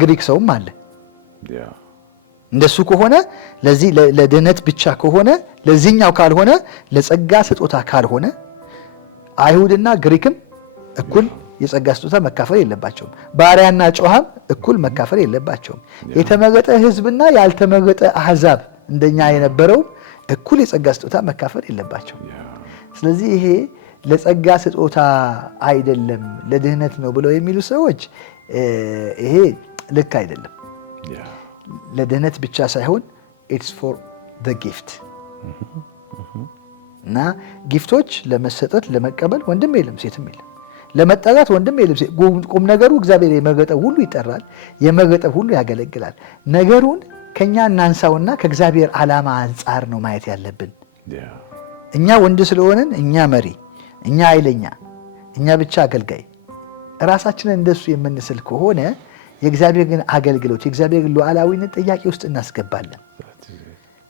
ግሪክ ሰውም አለ። እንደሱ ከሆነ ለዚህ ለድህነት ብቻ ከሆነ ለዚህኛው ካልሆነ ለጸጋ ስጦታ ካልሆነ አይሁድና ግሪክም እኩል የጸጋ ስጦታ መካፈል የለባቸውም። ባሪያና ጨዋም እኩል መካፈል የለባቸውም። የተመረጠ ሕዝብና ያልተመረጠ አሕዛብ እንደኛ የነበረው እኩል የጸጋ ስጦታ መካፈል የለባቸውም። ስለዚህ ይሄ ለጸጋ ስጦታ አይደለም ለድህነት ነው ብለው የሚሉ ሰዎች ይሄ ልክ አይደለም። ለድህነት ብቻ ሳይሆን ኢትስ ፎር ዘ ጊፍት እና ጊፍቶች ለመሰጠት ለመቀበል ወንድም የለም ሴትም የለም፣ ለመጠራት ወንድም የለም። ቁም ነገሩ እግዚአብሔር የመረጠው ሁሉ ይጠራል፣ የመረጠው ሁሉ ያገለግላል። ነገሩን ከኛ እናንሳውና ከእግዚአብሔር ዓላማ አንጻር ነው ማየት ያለብን። እኛ ወንድ ስለሆንን እኛ መሪ፣ እኛ ኃይለኛ፣ እኛ ብቻ አገልጋይ ራሳችንን እንደሱ የምንስል ከሆነ የእግዚአብሔር ግን አገልግሎት የእግዚአብሔር ሉዓላዊነት ጥያቄ ውስጥ እናስገባለን።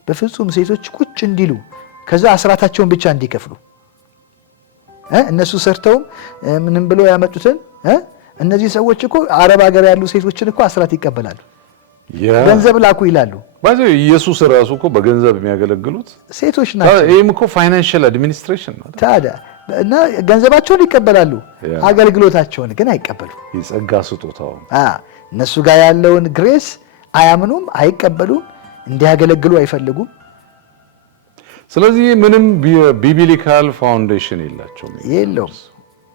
በፍጹም ሴቶች ቁጭ እንዲሉ ከዛ አስራታቸውን ብቻ እንዲከፍሉ እነሱ ሰርተውም ምንም ብለው ያመጡትን እነዚህ ሰዎች እኮ አረብ ሀገር ያሉ ሴቶችን እኮ አስራት ይቀበላሉ፣ ገንዘብ ላኩ ይላሉ። ኢየሱስ ራሱ እኮ በገንዘብ የሚያገለግሉት ሴቶች ናቸው። ይህም እኮ ፋይናንሻል አድሚኒስትሬሽን ነው ታዲያ እና ገንዘባቸውን ይቀበላሉ፣ አገልግሎታቸውን ግን አይቀበሉም። የጸጋ ስጦታው እነሱ ጋር ያለውን ግሬስ አያምኑም፣ አይቀበሉም፣ እንዲያገለግሉ አይፈልጉም። ስለዚህ ምንም ቢብሊካል ፋውንዴሽን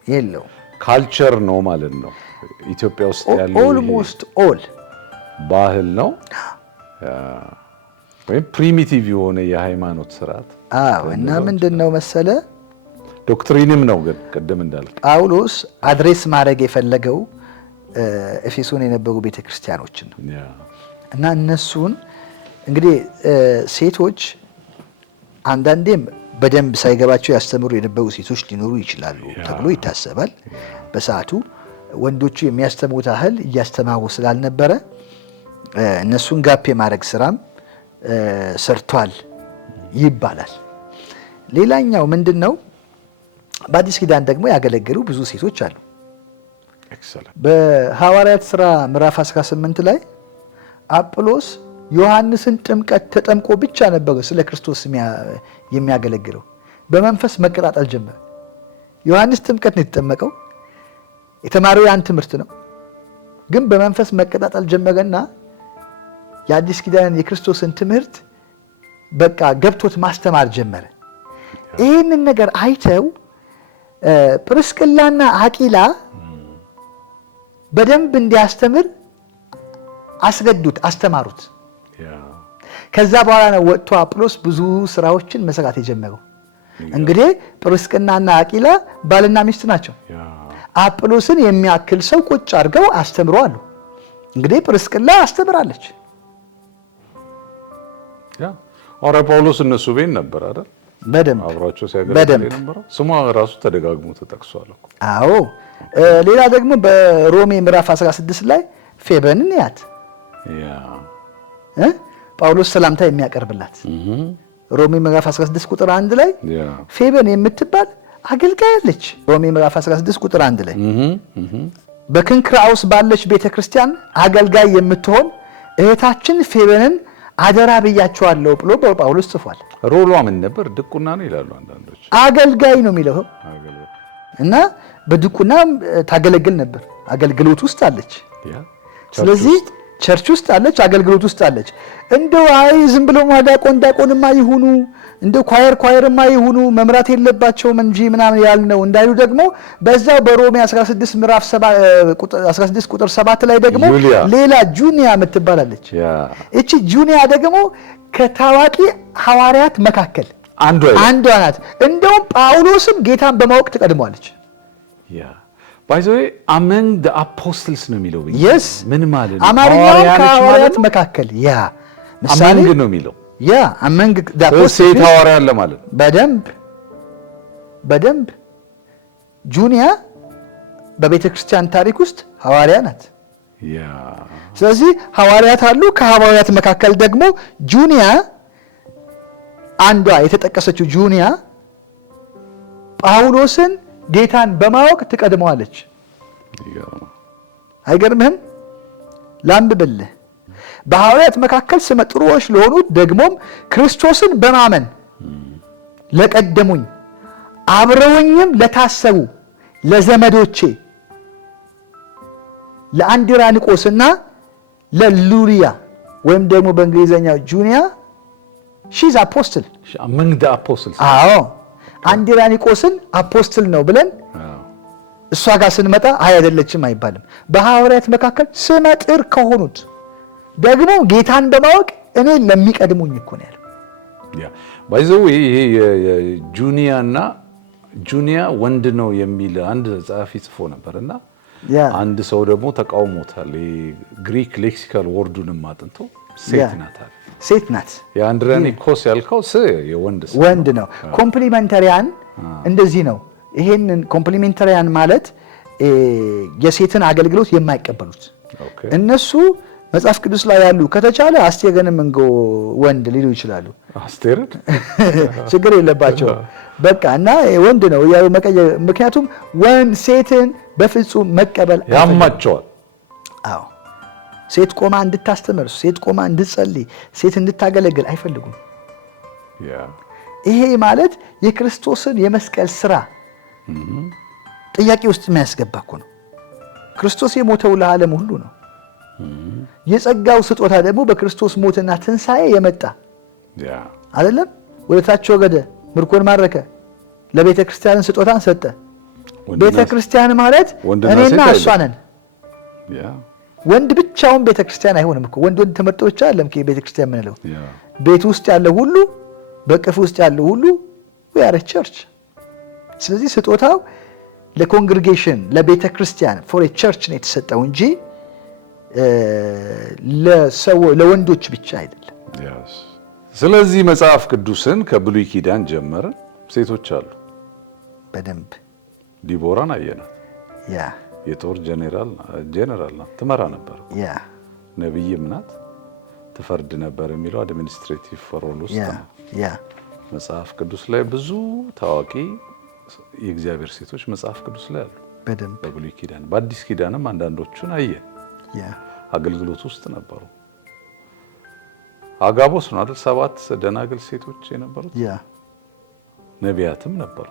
የለውም። ካልቸር ነው ማለት ነው። ኢትዮጵያ ውስጥ ያለው ኦልሞስት ኦል ባህል ነው ወይም ፕሪሚቲቭ የሆነ የሃይማኖት ስርዓት። እና ምንድን ነው መሰለ ዶክትሪንም ነው። ግን ቅድም እንዳልክ ጳውሎስ አድሬስ ማድረግ የፈለገው ኤፌሶን የነበሩ ቤተክርስቲያኖችን ነው እና እነሱን እንግዲህ ሴቶች አንዳንዴም በደንብ ሳይገባቸው ያስተምሩ የነበሩ ሴቶች ሊኖሩ ይችላሉ ተብሎ ይታሰባል። በሰዓቱ ወንዶቹ የሚያስተምሩት ያህል እያስተማሩ ስላልነበረ እነሱን ጋፕ የማድረግ ስራም ሰርቷል ይባላል። ሌላኛው ምንድን ነው? በአዲስ ኪዳን ደግሞ ያገለገሉ ብዙ ሴቶች አሉ። በሐዋርያት ሥራ ምዕራፍ 18 ላይ አጵሎስ ዮሐንስን ጥምቀት ተጠምቆ ብቻ ነበር ስለ ክርስቶስ የሚያገለግለው። በመንፈስ መቀጣጠል ጀመረ። ዮሐንስ ጥምቀት ነው የተጠመቀው፣ የተማረው ያን ትምህርት ነው። ግን በመንፈስ መቀጣጠል ጀመረና የአዲስ ኪዳን የክርስቶስን ትምህርት በቃ ገብቶት ማስተማር ጀመረ። ይህንን ነገር አይተው ጵርስቅላና አቂላ በደንብ እንዲያስተምር አስገዱት፣ አስተማሩት። ከዛ በኋላ ነው ወጥቶ አጵሎስ ብዙ ስራዎችን መስራት የጀመረው። እንግዲህ ጵርስቅላና አቂላ ባልና ሚስት ናቸው። አጵሎስን የሚያክል ሰው ቁጭ አድርገው አስተምረዋል። እንግዲህ ጵርስቅላ አስተምራለች። ሐዋርያ ጳውሎስ እነሱ ቤት ነበር አይደል? በደንብ አብሯቸው ሲያገለግል የነበረው ስሟ ራሱ ተደጋግሞ ተጠቅሷል እኮ። አዎ ሌላ ደግሞ በሮሜ ምዕራፍ 16 ላይ ፌበንን ያት ጳውሎስ ሰላምታ የሚያቀርብላት ሮሜ ምዕራፍ 16 ቁጥር 1 ላይ ፌበን የምትባል አገልጋይ አለች። ሮሜ ምዕራፍ 16 ቁጥር 1 ላይ በክንክራውስ ባለች ቤተክርስቲያን አገልጋይ የምትሆን እህታችን ፌበንን አደራ ብያቸዋለሁ ብሎ ጳውሎስ ጽፏል። ሮሏ ምን ነበር? ድቁና ነው ይላሉ አንዳንዶች። አገልጋይ ነው የሚለው እና በድቁና ታገለግል ነበር። አገልግሎት ውስጥ አለች። ስለዚህ ቸርች ውስጥ አለች፣ አገልግሎት ውስጥ አለች። እንደው አይ ዝም ብሎ ዲያቆንማ ይሁኑ እንደው ኳየርማ ይሁኑ መምራት የለባቸውም እንጂ ምናምን ያልነው እንዳይሉ ደግሞ በዛው በሮሜ 16 ምዕራፍ 16 ቁጥር 7 ላይ ደግሞ ሌላ ጁኒያ የምትባላለች። እቺ ጁኒያ ደግሞ ከታዋቂ ሐዋርያት መካከል አንዷ ናት። እንደውም ጳውሎስም ጌታን በማወቅ ትቀድመዋለች። ባይዘዌ አመንግ ዘ አፖስትልስ ነው የሚለው። ምን ማለት ነው? አማርኛው ከሐዋርያት መካከል ምሳሌ አመንግ ነው የሚለው። አመንግ ዘ አፖስትልስ ሴት ሐዋርያ አለ ማለት ነው። በደንብ ጁኒያ በቤተ ክርስቲያን ታሪክ ውስጥ ሐዋርያ ናት። ስለዚህ ሐዋርያት አሉ። ከሐዋርያት መካከል ደግሞ ጁኒያ አንዷ የተጠቀሰችው ጁኒያ ጳውሎስን ጌታን በማወቅ ትቀድመዋለች። አይገርምህም? ላንብብልህ። በሐዋርያት መካከል ስመ ጥሩዎች ለሆኑት ደግሞም ክርስቶስን በማመን ለቀደሙኝ አብረውኝም ለታሰቡ ለዘመዶቼ ለአንድራኒቆስና ለሉሊያ ወይም ደግሞ በእንግሊዘኛው ጁኒያ ሺዝ አፖስትል አመንግ ዘ አፖስትልስ። አዎ አንድራኒቆስን አፖስትል ነው ብለን እሷ ጋር ስንመጣ አይደለችም አይባልም። በሐዋርያት መካከል ስመ ጥር ከሆኑት ደግሞ ጌታን በማወቅ እኔ ለሚቀድሙኝ እኮ ነው ያለው። ባይዘው ይሄ የጁኒያና ጁኒያ ወንድ ነው የሚል አንድ ጸሐፊ ጽፎ ነበርና አንድ ሰው ደግሞ ተቃውሞታል። ግሪክ ሌክሲካል ወርዱንም አጥንቶ ሴት ናት። የአንድራኒኮስ ያልከው ወንድ ነው። ኮምፕሊመንተሪያን እንደዚህ ነው። ይሄንን ኮምፕሊሜንተሪያን ማለት የሴትን አገልግሎት የማይቀበሉት እነሱ መጽሐፍ ቅዱስ ላይ ያሉ ከተቻለ አስቴርንም እንጎ ወንድ ሊሉ ይችላሉ። አስቴርን ችግር የለባቸው በቃ እና ወንድ ነው ያው መቀየር። ምክንያቱም ወንድ ሴትን በፍጹም መቀበል ያማቸዋል። አዎ ሴት ቆማ እንድታስተምር፣ ሴት ቆማ እንድትጸልይ፣ ሴት እንድታገለግል አይፈልጉም። ይሄ ማለት የክርስቶስን የመስቀል ስራ ጥያቄ ውስጥ የሚያስገባ እኮ ነው። ክርስቶስ የሞተው ለዓለም ሁሉ ነው። የጸጋው ስጦታ ደግሞ በክርስቶስ ሞትና ትንሣኤ የመጣ አይደለም። ወደ ታች ወረደ፣ ምርኮን ማረከ፣ ለቤተ ክርስቲያንን ስጦታን ሰጠ። ቤተ ክርስቲያን ማለት እኔና እሷ ነን። ወንድ ብቻውን ቤተ ክርስቲያን አይሆንም እኮ። ወንድ ተመርጦ ብቻ አይደለም ቤተ ክርስቲያን የምንለው። ቤት ውስጥ ያለው ሁሉ፣ በቅፍ ውስጥ ያለው ሁሉ we are a church። ስለዚህ ስጦታው ለኮንግሪጌሽን ለቤተ ክርስቲያን ፎር ቸርች ነው የተሰጠው እንጂ ለወንዶች ብቻ አይደለም። ስለዚህ መጽሐፍ ቅዱስን ከብሉይ ኪዳን ጀመርን። ሴቶች አሉ በደንብ። ዲቦራን አየናት። የጦር ጄኔራል ናት፣ ትመራ ነበር። ነቢይም ናት፣ ትፈርድ ነበር የሚለው አድሚኒስትሬቲቭ ሮል ውስጥ ነው። መጽሐፍ ቅዱስ ላይ ብዙ ታዋቂ የእግዚአብሔር ሴቶች መጽሐፍ ቅዱስ ላይ አሉ በደንብ። በብሉይ ኪዳን በአዲስ ኪዳንም አንዳንዶቹን አየን። አገልግሎት ውስጥ ነበሩ። አጋቦስ ነው አይደል? 7 ደናግል ሴቶች የነበሩት ነቢያትም ነበሩ፣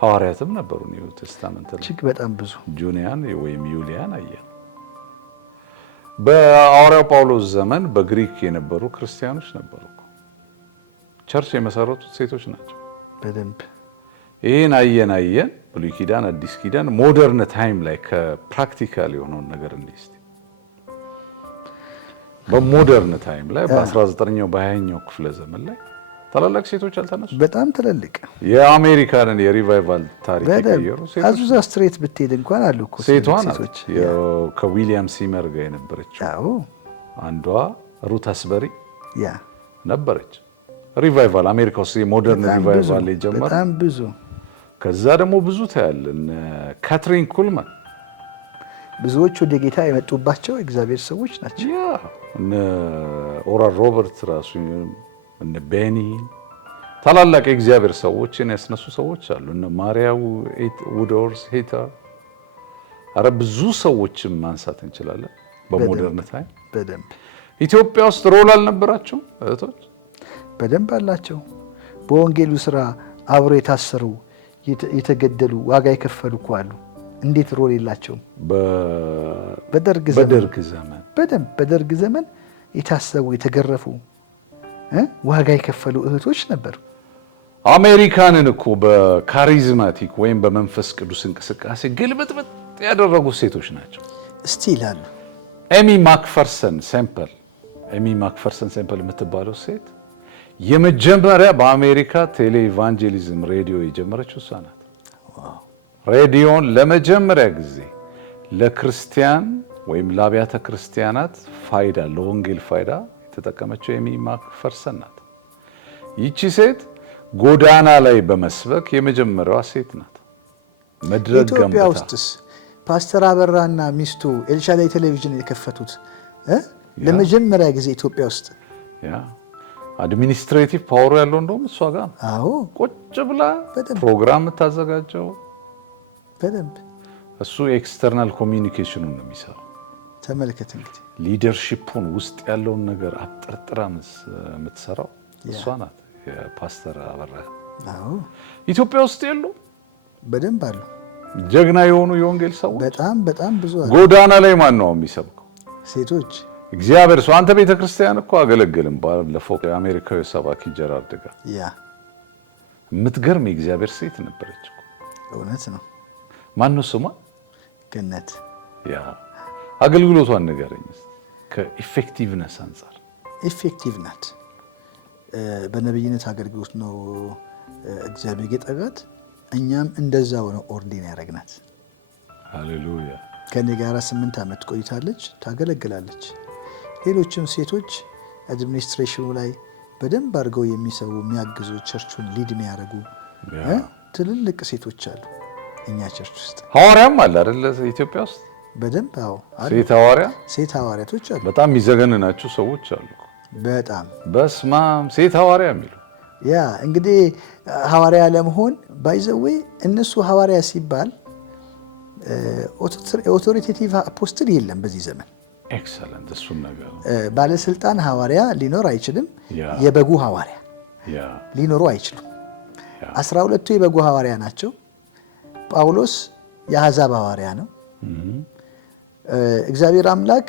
ሐዋርያትም ነበሩ። ኒው ቴስታመንት ላይ እጅግ በጣም ብዙ ጁኒያን ወይም ዩሊያን አየን። በሐዋርያው ጳውሎስ ዘመን በግሪክ የነበሩ ክርስቲያኖች ነበሩ። ቸርች የመሰረቱት ሴቶች ናቸው። በደንብ ይሄን አየን። ብሉይ ኪዳን፣ አዲስ ኪዳን፣ ሞደርን ታይም ላይ ከፕራክቲካል የሆነውን ነገር እንይስ። በሞደርን ታይም ላይ በ19ኛው በ20ኛው ክፍለ ዘመን ላይ ታላላቅ ሴቶች አልተነሱ። በጣም ትልልቅ የአሜሪካንን የሪቫይቫል ታሪክ የቀየሩ ሴቶች አዙዛ ስትሬት ብትሄድ እንኳን አሉ እኮ ሴቶች። ከዊሊያም ሲመር ጋር የነበረችው አንዷ ሩት አስበሪ ነበረች። ሪቫይቫል አሜሪካ ውስጥ የሞደርን ሪቫይቫል የጀመረ በጣም ብዙ። ከዛ ደግሞ ብዙ ታያለን። ካትሪን ኩልማን ብዙዎች ወደ ጌታ የመጡባቸው እግዚአብሔር ሰዎች ናቸው። እነ ኦራል ሮበርት ራሱ እነ ቤኒ ታላላቅ የእግዚአብሔር ሰዎችን ያስነሱ ሰዎች አሉ። እነ ማርያም ውድወርዝ ሄታ ብዙ ሰዎችን ማንሳት እንችላለን። በሞደርን ታይም በደንብ ኢትዮጵያ ውስጥ ሮል አልነበራቸው እህቶች? በደንብ አላቸው። በወንጌሉ ስራ አብረው የታሰሩ የተገደሉ ዋጋ የከፈሉ እኮ አሉ። እንዴት ሮል የላቸውም? በደርግ ዘመን በደርግ ዘመን የታሰቡ የተገረፉ ዋጋ የከፈሉ እህቶች ነበሩ። አሜሪካንን እኮ በካሪዝማቲክ ወይም በመንፈስ ቅዱስ እንቅስቃሴ ግልብጥብጥ ያደረጉ ሴቶች ናቸው። እስቲ ይላሉ ኤሚ ማክፈርሰን ሴምፕል የምትባለው ሴት የመጀመሪያ በአሜሪካ ቴሌ ኢቫንጀሊዝም ሬዲዮ የጀመረችው እሷ ናት። ሬዲዮን ለመጀመሪያ ጊዜ ለክርስቲያን ወይም ለአብያተ ክርስቲያናት ፋይዳ ለወንጌል ፋይዳ የተጠቀመችው ኤሚ ማክፈርሰን ናት። ይቺ ሴት ጎዳና ላይ በመስበክ የመጀመሪያዋ ሴት ናት። መድረክ ገንብታ። ኢትዮጵያ ውስጥስ ፓስተር አበራና ሚስቱ ኤልሻዳይ ቴሌቪዥን የከፈቱት ለመጀመሪያ ጊዜ ኢትዮጵያ ውስጥ አድሚኒስትሬቲቭ ፓወር ያለው እንደውም እሷ ጋር ነው። አዎ ቁጭ ብላ ፕሮግራም የምታዘጋጀው በደንብ እሱ ኤክስተርናል ኮሚኒኬሽኑን ነው የሚሰራው። ተመልከት እንግዲህ ሊደርሺፑን ውስጥ ያለውን ነገር አጥርጥራ የምትሰራው እሷ ናት። የፓስተር አበራ ኢትዮጵያ ውስጥ የሉ በደንብ አሉ። ጀግና የሆኑ የወንጌል ሰዎች በጣም ብዙ አሉ። ጎዳና ላይ ማን ነው የሚሰብከው? ሴቶች። እግዚአብሔር ሰው አንተ ቤተ ክርስቲያን እኮ አገለግልም ባለፈው የአሜሪካዊ ሰባኪ ጀራርድ ጋር የምትገርም የእግዚአብሔር ሴት ነበረች። እውነት ነው። ማን ነው ስሟ? ገነት። አገልግሎቷን ንገረኝ ከኢፌክቲቭነስ አንጻር። ኢፌክቲቭ ናት። በነብይነት አገልግሎት ነው እግዚአብሔር የጠራት። እኛም እንደዛው ነው ኦርዲን ያደረግናት። ሃሌሉያ። ከኔ ጋር 8 ዓመት ቆይታለች፣ ታገለግላለች። ሌሎችም ሴቶች አድሚኒስትሬሽኑ ላይ በደንብ አድርገው የሚሰሩ የሚያግዙ፣ ቸርቹን ሊድ የሚያደርጉ ትልልቅ ሴቶች አሉ እኛ ቸርች ውስጥ። ሐዋርያም አለ አይደል ኢትዮጵያ ውስጥ? በደንብ አዎ፣ ሴት ሐዋርያቶች አሉ። በጣም የሚዘገንናቸው ሰዎች አሉ። በጣም በስማም ሴት ሐዋርያ የሚሉ እንግዲህ ሐዋርያ ለመሆን ባይዘዌ እነሱ ሐዋርያ ሲባል ኦቶሪቴቲቭ አፖስትል የለም በዚህ ዘመን። ኤክሰለንት። እሱን ነገር ባለስልጣን ሐዋርያ ሊኖር አይችልም። የበጉ ሐዋርያ ሊኖሩ አይችሉም። 12ቱ የበጉ ሐዋርያ ናቸው። ጳውሎስ የአሕዛብ ሐዋርያ ነው። እግዚአብሔር አምላክ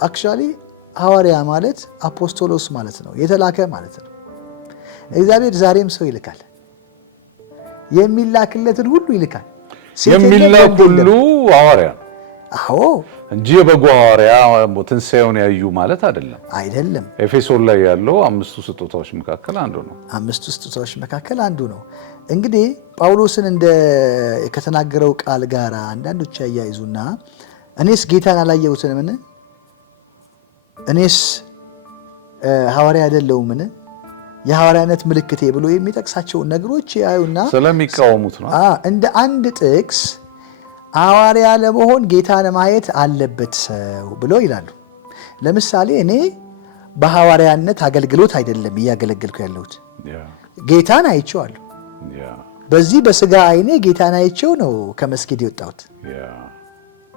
አክቹዋሊ ሐዋርያ ማለት አፖስቶሎስ ማለት ነው፣ የተላከ ማለት ነው። እግዚአብሔር ዛሬም ሰው ይልካል፣ የሚላክለትን ሁሉ ይልካል። የሚላክ ሁሉ ሐዋርያ አዎ እንጂ የበጉ ሐዋርያ ትንሣኤውን ያዩ ማለት አይደለም። ኤፌሶን ላይ ያለው 5ቱ ስጦታዎች መካከል አንዱ ነው። 5ቱ ስጦታዎች መካከል አንዱ ነው። እንግዲህ ጳውሎስን ከተናገረው ቃል ጋር አንዳንዶች ያያይዙና እኔስ ጌታን አላየሁትምን? እኔስ ሐዋርያ አይደለሁምን? የሐዋርያነት ምልክቴ ብሎ የሚጠቅሳቸውን ነገሮች ያዩና ስለሚቃወሙት ነው። እንደ አንድ ጥቅስ ሐዋርያ ለመሆን ጌታን ማየት አለበት ሰው ብሎ ይላሉ። ለምሳሌ እኔ በሐዋርያነት አገልግሎት አይደለም እያገለገልኩ ያለሁት፣ ጌታን አይቼዋለሁ። በዚህ በስጋ አይኔ ጌታን አይቼው ነው ከመስጊድ የወጣሁት።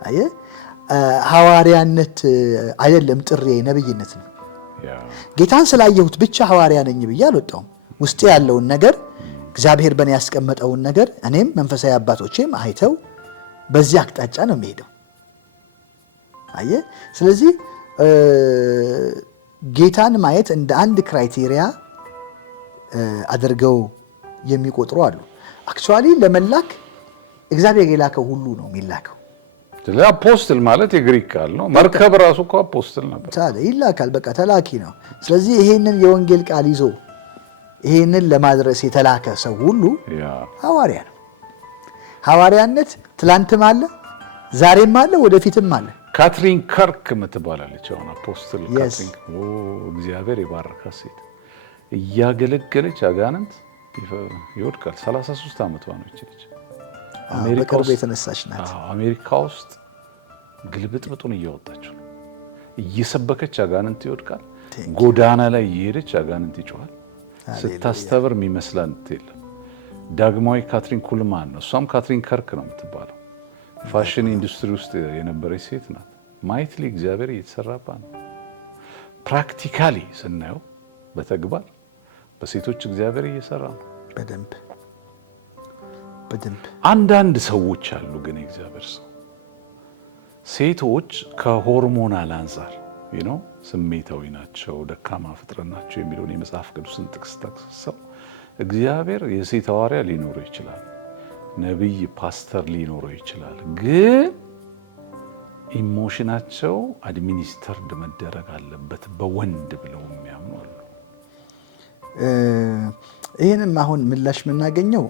አየህ፣ ሐዋርያነት አይደለም ጥሪ፣ ነብይነት ነው። ጌታን ስላየሁት ብቻ ሐዋርያ ነኝ ብዬ አልወጣሁም። ውስጤ ያለውን ነገር እግዚአብሔር በእኔ ያስቀመጠውን ነገር እኔም መንፈሳዊ አባቶቼም አይተው በዚህ አቅጣጫ ነው የሚሄደው። አየህ፣ ስለዚህ ጌታን ማየት እንደ አንድ ክራይቴሪያ አድርገው የሚቆጥሩ አሉ። አክቹዋሊ ለመላክ እግዚአብሔር የላከው ሁሉ ነው የሚላከው። አፖስትል ማለት የግሪክ ቃል ነው። መርከብ ራሱ እኮ አፖስትል ነበር። ታዲያ ይላካል፣ በቃ ተላኪ ነው። ስለዚህ ይሄንን የወንጌል ቃል ይዞ ይሄንን ለማድረስ የተላከ ሰው ሁሉ ሐዋርያ ነው። ሐዋርያነት ትላንትም አለ፣ ዛሬም አለ፣ ወደፊትም አለ። ካትሪን ከርክ የምትባላለች አሁን አፖስትል ካትሪን፣ እግዚአብሔር የባረካት ሴት እያገለገለች አጋንንት ይወድቃል። 33 ዓመቷ ነው ይችላል። በቅርቡ የተነሳች ናት። አሜሪካ ውስጥ ግልብጥብጡን እያወጣችው ነው። እየሰበከች አጋንንት ይወድቃል። ጎዳና ላይ እየሄደች አጋንንት ይጮሃል። ስታስተብር የሚመስላት የለም። ዳግማዊ ካትሪን ኩልማን ነው። እሷም ካትሪን ከርክ ነው የምትባለው። ፋሽን ኢንዱስትሪ ውስጥ የነበረች ሴት ናት። ማይትሊ እግዚአብሔር እየተሰራባት ነው። ፕራክቲካሊ ስናየው በተግባር በሴቶች እግዚአብሔር እየሰራ ነው። በደንብ አንዳንድ ሰዎች አሉ ግን የእግዚአብሔር ሰው ሴቶች ከሆርሞናል አንጻር ስሜታዊ ናቸው፣ ደካማ ፍጥረት ናቸው የሚለውን የመጽሐፍ ቅዱስን ጥቅስ ጠቅሰው እግዚአብሔር የሴት ሐዋርያ ሊኖረው ይችላል፣ ነቢይ ፓስተር ሊኖረው ይችላል። ግን ኢሞሽናቸው አድሚኒስተርድ መደረግ አለበት በወንድ ብለው የሚያምኑ አሉ። ይህንም አሁን ምላሽ የምናገኘው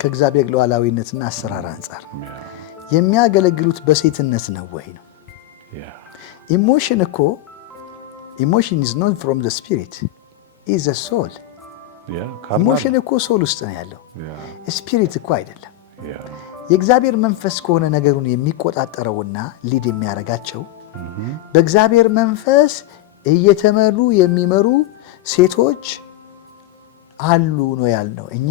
ከእግዚአብሔር ሉዓላዊነትና አሰራር አንጻር የሚያገለግሉት በሴትነት ነው ወይ ነው። ኢሞሽን እኮ ኢሞሽን is not from the spirit is a soul። ኢሞሽን እኮ ሶል ውስጥ ነው ያለው፣ ስፒሪት እኮ አይደለም። የእግዚአብሔር መንፈስ ከሆነ ነገሩን የሚቆጣጠረውና ሊድ የሚያደርጋቸው በእግዚአብሔር መንፈስ እየተመሩ የሚመሩ ሴቶች አሉ ነው ያልነው እኛ።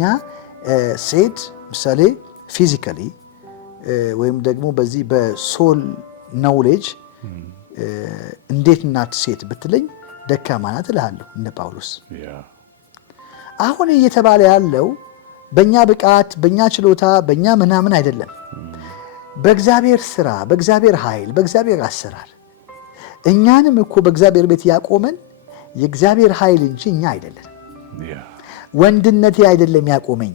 ሴት ምሳሌ ፊዚካሊ ወይም ደግሞ በዚህ በሶል ናውሌጅ እንዴት ናት ሴት ብትለኝ ደካማ ናት እልሃለሁ እንደ ጳውሎስ። አሁን እየተባለ ያለው በእኛ ብቃት፣ በእኛ ችሎታ፣ በእኛ ምናምን አይደለም። በእግዚአብሔር ስራ፣ በእግዚአብሔር ኃይል፣ በእግዚአብሔር አሰራር። እኛንም እኮ በእግዚአብሔር ቤት ያቆመን የእግዚአብሔር ኃይል እንጂ እኛ አይደለን። ወንድነቴ አይደለም ያቆመኝ፣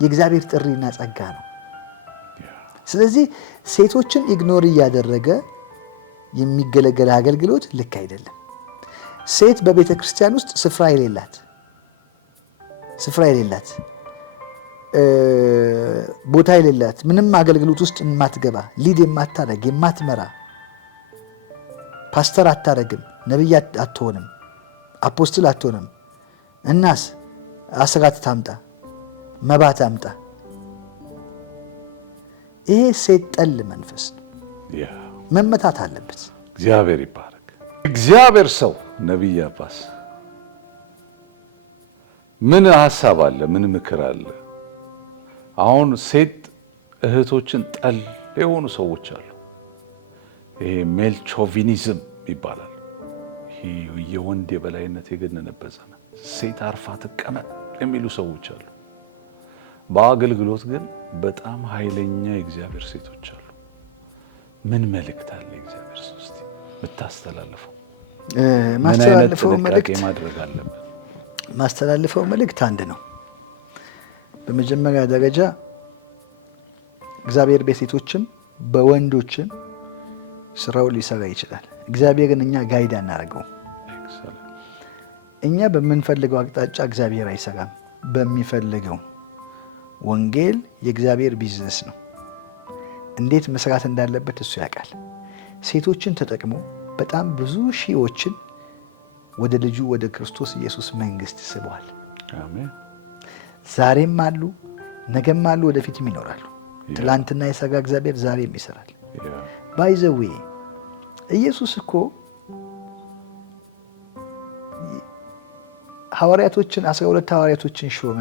የእግዚአብሔር ጥሪና ጸጋ ነው። ስለዚህ ሴቶችን ኢግኖር እያደረገ የሚገለገል አገልግሎት ልክ አይደለም። ሴት በቤተ ክርስቲያን ውስጥ ስፍራ የሌላት ቦታ የሌላት ምንም አገልግሎት ውስጥ የማትገባ ሊድ የማታረግ የማትመራ ፓስተር አታረግም፣ ነቢይ አትሆንም፣ አፖስትል አትሆንም። እናስ አስራት ታምጣ፣ መባት ታምጣ። ይሄ ሴት ጠል መንፈስ ነው፣ መመታት አለበት። እግዚአብሔር ይባረክ። እግዚአብሔር ሰው ነቢይ አባስ ምን ሐሳብ አለ? ምን ምክር አለ? አሁን ሴት እህቶችን ጠል የሆኑ ሰዎች አሉ። ይሄ ሜል ቾቪኒዝም ይባላል። ይሄ የወንድ የበላይነት የገነነበት ዘመን ሴት አርፋ ትቀመጥ የሚሉ ሰዎች አሉ። በአገልግሎት ግን በጣም ኃይለኛ የእግዚአብሔር ሴቶች አሉ። ምን መልእክት አለ የእግዚአብሔር ሰው እስቲ የምታስተላልፈው? ማስተላልፈው መልእክት አንድ ነው። በመጀመሪያ ደረጃ እግዚአብሔር በሴቶችም በወንዶችም ስራው ሊሰራ ይችላል። እግዚአብሔርን እኛ ጋይድ አናደርገው። እኛ በምንፈልገው አቅጣጫ እግዚአብሔር አይሰራም። በሚፈልገው ወንጌል የእግዚአብሔር ቢዝነስ ነው። እንዴት መስራት እንዳለበት እሱ ያውቃል። ሴቶችን ተጠቅሞ በጣም ብዙ ሺዎችን ወደ ልጁ ወደ ክርስቶስ ኢየሱስ መንግስት ስበዋል። አሜን። ዛሬም አሉ፣ ነገም አሉ፣ ወደፊትም ይኖራሉ። ትላንትና የሰራ እግዚአብሔር ዛሬም ይሰራል። ባይዘዌ ኢየሱስ እኮ ሐዋርያቶችን 12 ሐዋርያቶችን ሾመ።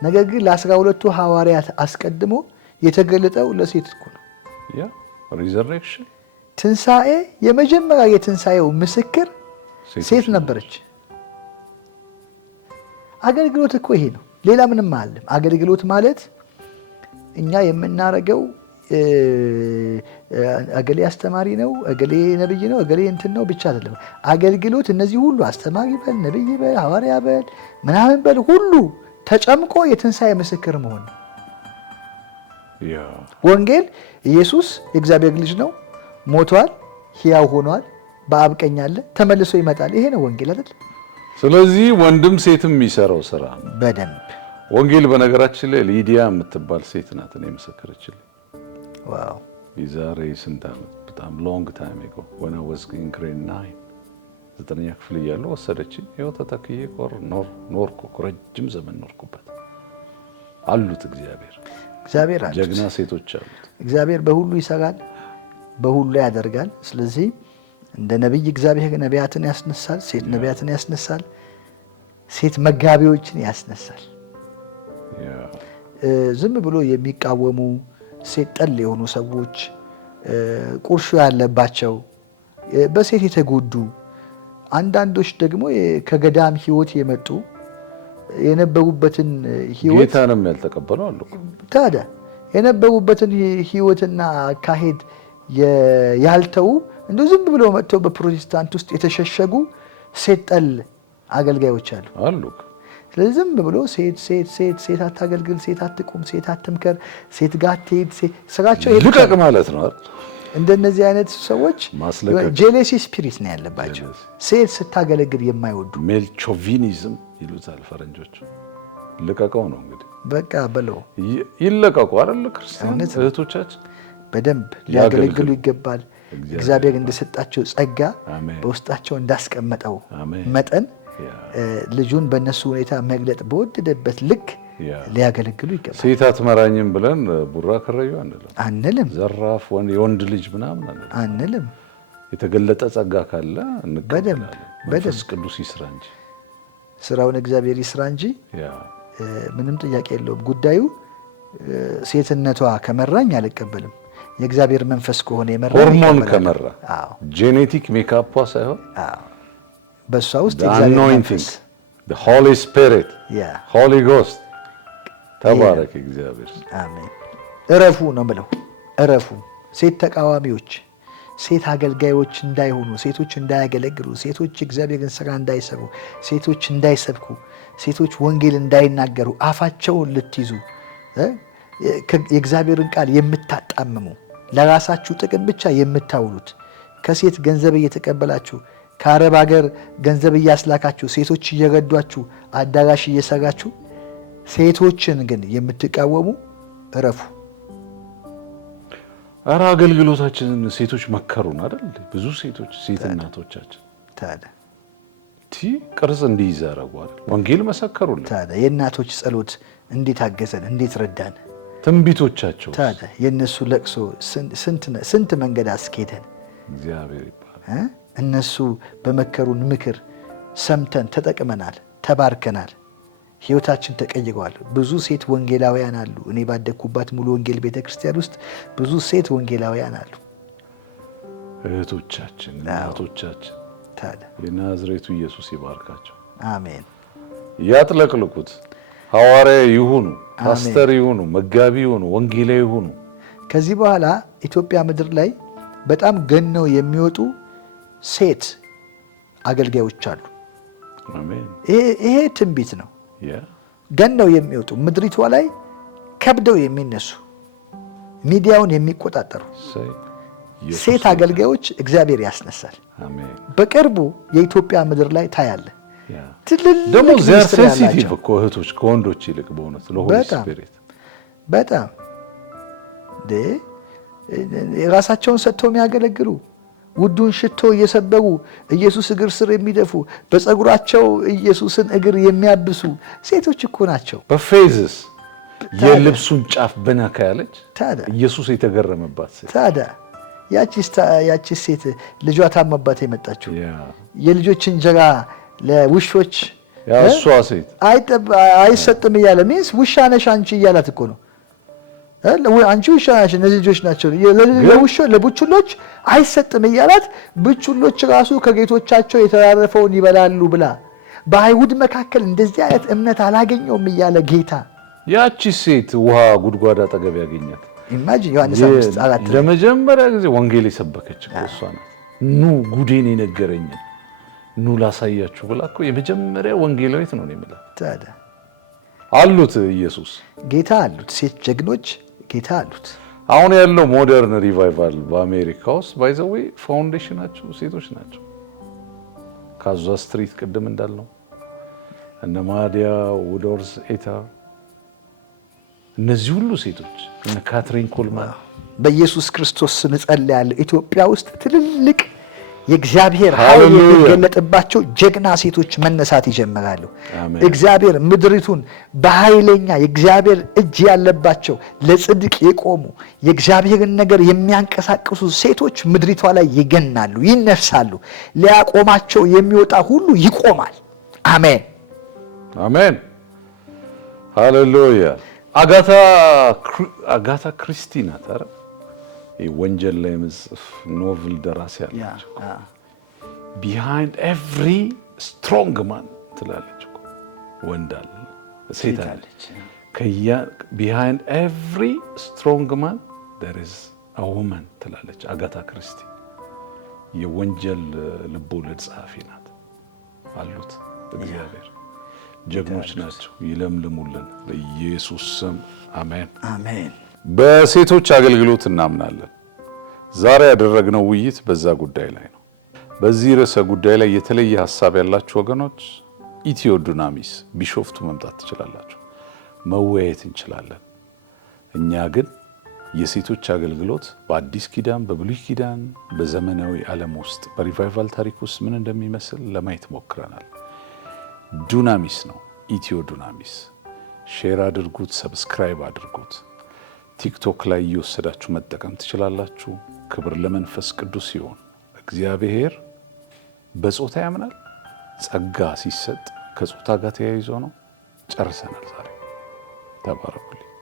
ነገር ግን ለ12ቱ ሐዋርያት አስቀድሞ የተገለጠው ለሴት እኮ ነው። ሪዘሬክሽን ትንሣኤ፣ የመጀመሪያ የትንሣኤው ምስክር ሴት ነበረች። አገልግሎት እኮ ይሄ ነው። ሌላ ምንም አይደለም። አገልግሎት ማለት እኛ የምናረገው እገሌ አስተማሪ ነው፣ እገሌ ነብይ ነው፣ እገሌ እንትን ነው ብቻ አይደለም። አገልግሎት እነዚህ ሁሉ አስተማሪ በል፣ ነብይ በል፣ ሐዋርያ በል፣ ምናምን በል ሁሉ ተጨምቆ የትንሣኤ ምስክር መሆን ነው። ወንጌል ኢየሱስ የእግዚአብሔር ልጅ ነው፣ ሞቷል፣ ሕያው ሆኗል፣ በአብ ቀኝ አለ፣ ተመልሶ ይመጣል። ይሄ ነው ወንጌል አይደል? ስለዚህ ወንድም ሴትም የሚሰራው ስራ በደንብ ወንጌል። በነገራችን ላይ ሊዲያ የምትባል ሴት ናት እኔ መሰከረችልኝ። ዋው የዛሬ ስንት ዓመት በጣም ሎንግ ታይም አጎ when I was in grade 9 ዘጠነኛ ክፍል እያለሁ ወሰደችኝ። ይኸው ተተክዬ ኖርኩ። ረጅም ዘመን ኖርኩበት። አሉት እግዚአብሔር አሉት፣ ጀግና ሴቶች አሉት። እግዚአብሔር በሁሉ ይሰራል፣ በሁሉ ያደርጋል። ስለዚህ እንደ ነብይ እግዚአብሔር ነቢያትን ያስነሳል፣ ሴት ነቢያትን ያስነሳል፣ ሴት መጋቢዎችን ያስነሳል። ዝም ብሎ የሚቃወሙ ሴት ጠል የሆኑ ሰዎች፣ ቁርሾ ያለባቸው፣ በሴት የተጎዱ አንዳንዶች ደግሞ ከገዳም ሕይወት የመጡ የነበሩበትን ሕይወት ጌታንም ያልተቀበሉ አሉ። ታዲያ የነበሩበትን ሕይወትና አካሄድ ያልተው እንደው ዝም ብሎ መጥተው በፕሮቴስታንት ውስጥ የተሸሸጉ ሴት ጠል አገልጋዮች አሉ። ስለዚህ ዝም ብሎ ሴት አታገልግል፣ ሴት አትቁም፣ ሴት አትምከር፣ ሴት ጋር አትሄድ፣ ስራቸው ልቀቅ ማለት ነው። እንደነዚህ አይነት ሰዎች ጄሌሲ ስፒሪት ነው ያለባቸው። ሴት ስታገለግል የማይወዱ ሜልቾቪኒዝም ይሉታል ፈረንጆች። ልቀቀው ነው እንግዲህ በቃ በለው ይለቀቁ አይደል? ክርስቲያን እህቶቻችን በደንብ ሊያገለግሉ ይገባል። እግዚአብሔር እንደሰጣቸው ጸጋ በውስጣቸው እንዳስቀመጠው መጠን ልጁን በእነሱ ሁኔታ መግለጥ በወደደበት ልክ ሊያገለግሉ ይገባል። ሴት አትመራኝም ብለን ቡራ ከረዩ አንልም። ዘራፍ የወንድ ልጅ ምናምን አንልም። የተገለጠ ጸጋ ካለ እንቀበላለን። መንፈስ ቅዱስ ይስራ እንጂ ስራውን እግዚአብሔር ይስራ እንጂ ምንም ጥያቄ የለውም። ጉዳዩ ሴትነቷ ከመራኝ አልቀበልም። የእግዚአብሔር መንፈስ ከሆነ የመራ ሆርሞን ከመራ ጄኔቲክ ሜካፕ ሳይሆን በሷ ውስጥ የእግዚአብሔር መንፈስ the holy spirit holy ghost ተባረክ እግዚአብሔር። አሜን። እረፉ ነው ብለው እረፉ። ሴት ተቃዋሚዎች፣ ሴት አገልጋዮች እንዳይሆኑ፣ ሴቶች እንዳያገለግሉ፣ ሴቶች እግዚአብሔርን ስራ እንዳይሰሩ፣ ሴቶች እንዳይሰብኩ፣ ሴቶች ወንጌል እንዳይናገሩ አፋቸውን ልትይዙ የእግዚአብሔርን ቃል የምታጣምሙ ለራሳችሁ ጥቅም ብቻ የምታውሉት ከሴት ገንዘብ እየተቀበላችሁ ከአረብ ሀገር ገንዘብ እያስላካችሁ ሴቶች እየረዷችሁ አዳራሽ እየሰራችሁ ሴቶችን ግን የምትቃወሙ እረፉ። ኧረ አገልግሎታችንን ሴቶች መከሩን አይደል? ብዙ ሴቶች ሴት እናቶቻችን ታዲያ ቅርጽ እንዲይዝ ያደረጓል። ወንጌል መሰከሩልን። ታዲያ የእናቶች ጸሎት እንዴት አገዘን፣ እንዴት ረዳን። ትንቢቶቻቸው ታዲያ የእነሱ ለቅሶ ስንት መንገድ አስኬደን። እግዚአብሔር ይባላል። እነሱ በመከሩን ምክር ሰምተን ተጠቅመናል፣ ተባርከናል፣ ሕይወታችን ተቀይሯል። ብዙ ሴት ወንጌላውያን አሉ። እኔ ባደግኩባት ሙሉ ወንጌል ቤተክርስቲያን ውስጥ ብዙ ሴት ወንጌላውያን አሉ። እህቶቻችን፣ እናቶቻችን ታዲያ የናዝሬቱ ኢየሱስ ይባርካቸው። አሜን። ያጥለቅልቁት። ሐዋርያ ይሁኑ፣ ፓስተር ይሁኑ፣ መጋቢ ይሁኑ፣ ወንጌላዊ ይሁኑ። ከዚህ በኋላ ኢትዮጵያ ምድር ላይ በጣም ገነው የሚወጡ ሴት አገልጋዮች አሉ። አሜን። ይሄ ትንቢት ነው። ገነው የሚወጡ ምድሪቷ ላይ ከብደው የሚነሱ ሚዲያውን የሚቆጣጠሩ ሴት አገልጋዮች እግዚአብሔር ያስነሳል። አሜን። በቅርቡ የኢትዮጵያ ምድር ላይ ታያለ። ደግሞ ዜር ሴንሲቲቭ እኮ እህቶች ከወንዶች ይልቅ በእውነት ለሆሊ ስፒሪት በጣም የራሳቸውን ሰጥተው የሚያገለግሉ ውዱን ሽቶ እየሰበሩ ኢየሱስ እግር ስር የሚደፉ በፀጉራቸው ኢየሱስን እግር የሚያብሱ ሴቶች እኮ ናቸው። በፌዝስ የልብሱን ጫፍ በነካ ያለች ኢየሱስ የተገረመባት ሴት ታዲያ ያቺ ሴት ልጇ ታመባት የመጣችው የልጆች እንጀራ ለውሾች ያሷ ሴት አይሰጥም እያለ ሚንስ ውሻ ነሽ አንቺ እያላት እኮ ነው። አንቺ ውሻ ነሽ፣ እነዚህ ልጆች ናቸው ለቡችሎች አይሰጥም እያላት፣ ቡችሎች ራሱ ከጌቶቻቸው የተራረፈውን ይበላሉ ብላ በአይሁድ መካከል እንደዚህ አይነት እምነት አላገኘውም እያለ ጌታ ያቺ ሴት ውሃ ጉድጓድ አጠገብ ያገኛት ኢማጂን ዮሐንስ 5:4 ለመጀመሪያ ጊዜ ወንጌል የሰበከች እሷ ናት። ኑ ጉዴን የነገረኝ ኑ ላሳያችሁ ብላ እኮ የመጀመሪያ ወንጌላዊት ነው የሚለው። ታዲያ አሉት ኢየሱስ ጌታ አሉት፣ ሴት ጀግኖች ጌታ አሉት። አሁን ያለው ሞደርን ሪቫይቫል በአሜሪካ ውስጥ ባይዘዌ ፋውንዴሽናቸው ሴቶች ናቸው። ካዛ ስትሪት ቅድም እንዳልነው እነ ማዲያ ውዶርስ ኤታ እነዚህ ሁሉ ሴቶች እነ ካትሪን ኮልማን በኢየሱስ ክርስቶስ ስም ጸልያለሁ። ኢትዮጵያ ውስጥ ትልልቅ የእግዚአብሔር ኃይል የሚገለጥባቸው ጀግና ሴቶች መነሳት ይጀምራሉ። እግዚአብሔር ምድሪቱን በኃይለኛ የእግዚአብሔር እጅ ያለባቸው ለጽድቅ የቆሙ የእግዚአብሔርን ነገር የሚያንቀሳቅሱ ሴቶች ምድሪቷ ላይ ይገናሉ፣ ይነሳሉ። ሊያቆማቸው የሚወጣ ሁሉ ይቆማል። አሜን አሜን፣ ሃሌሉያ። አጋታ ክሪስቲ ናት አይደል? ወንጀል ላይ መጽፍ ኖቨል ደራሲ ያለች ቢሃይንድ ኤቭሪ ስትሮንግ ማን ትላለች እኮ ወንድ አለ ሴት አለች። ቢሃይንድ ኤቭሪ ስትሮንግ ማን there is a woman ትላለች አጋታ ክሪስቲ። የወንጀል ልቦለድ ጸሐፊ ናት። አሉት እግዚአብሔር ጀግኖች ናቸው። ይለምልሙልን በኢየሱስ ስም አሜን አሜን። በሴቶች አገልግሎት እናምናለን። ዛሬ ያደረግነው ውይይት በዛ ጉዳይ ላይ ነው። በዚህ ርዕሰ ጉዳይ ላይ የተለየ ሐሳብ ያላችሁ ወገኖች ኢትዮ ዱናሚስ ቢሾፍቱ መምጣት ትችላላችሁ፣ መወያየት እንችላለን። እኛ ግን የሴቶች አገልግሎት በአዲስ ኪዳን፣ በብሉይ ኪዳን፣ በዘመናዊ ዓለም ውስጥ በሪቫይቫል ታሪክ ውስጥ ምን እንደሚመስል ለማየት ሞክረናል። ዱናሚስ ነው፣ ኢትዮ ዱናሚስ። ሼር አድርጉት፣ ሰብስክራይብ አድርጉት። ቲክቶክ ላይ እየወሰዳችሁ መጠቀም ትችላላችሁ። ክብር ለመንፈስ ቅዱስ ይሁን። እግዚአብሔር በጾታ ያምናል። ጸጋ ሲሰጥ ከጾታ ጋር ተያይዞ ነው። ጨርሰናል ዛሬ። ተባረኩልኝ።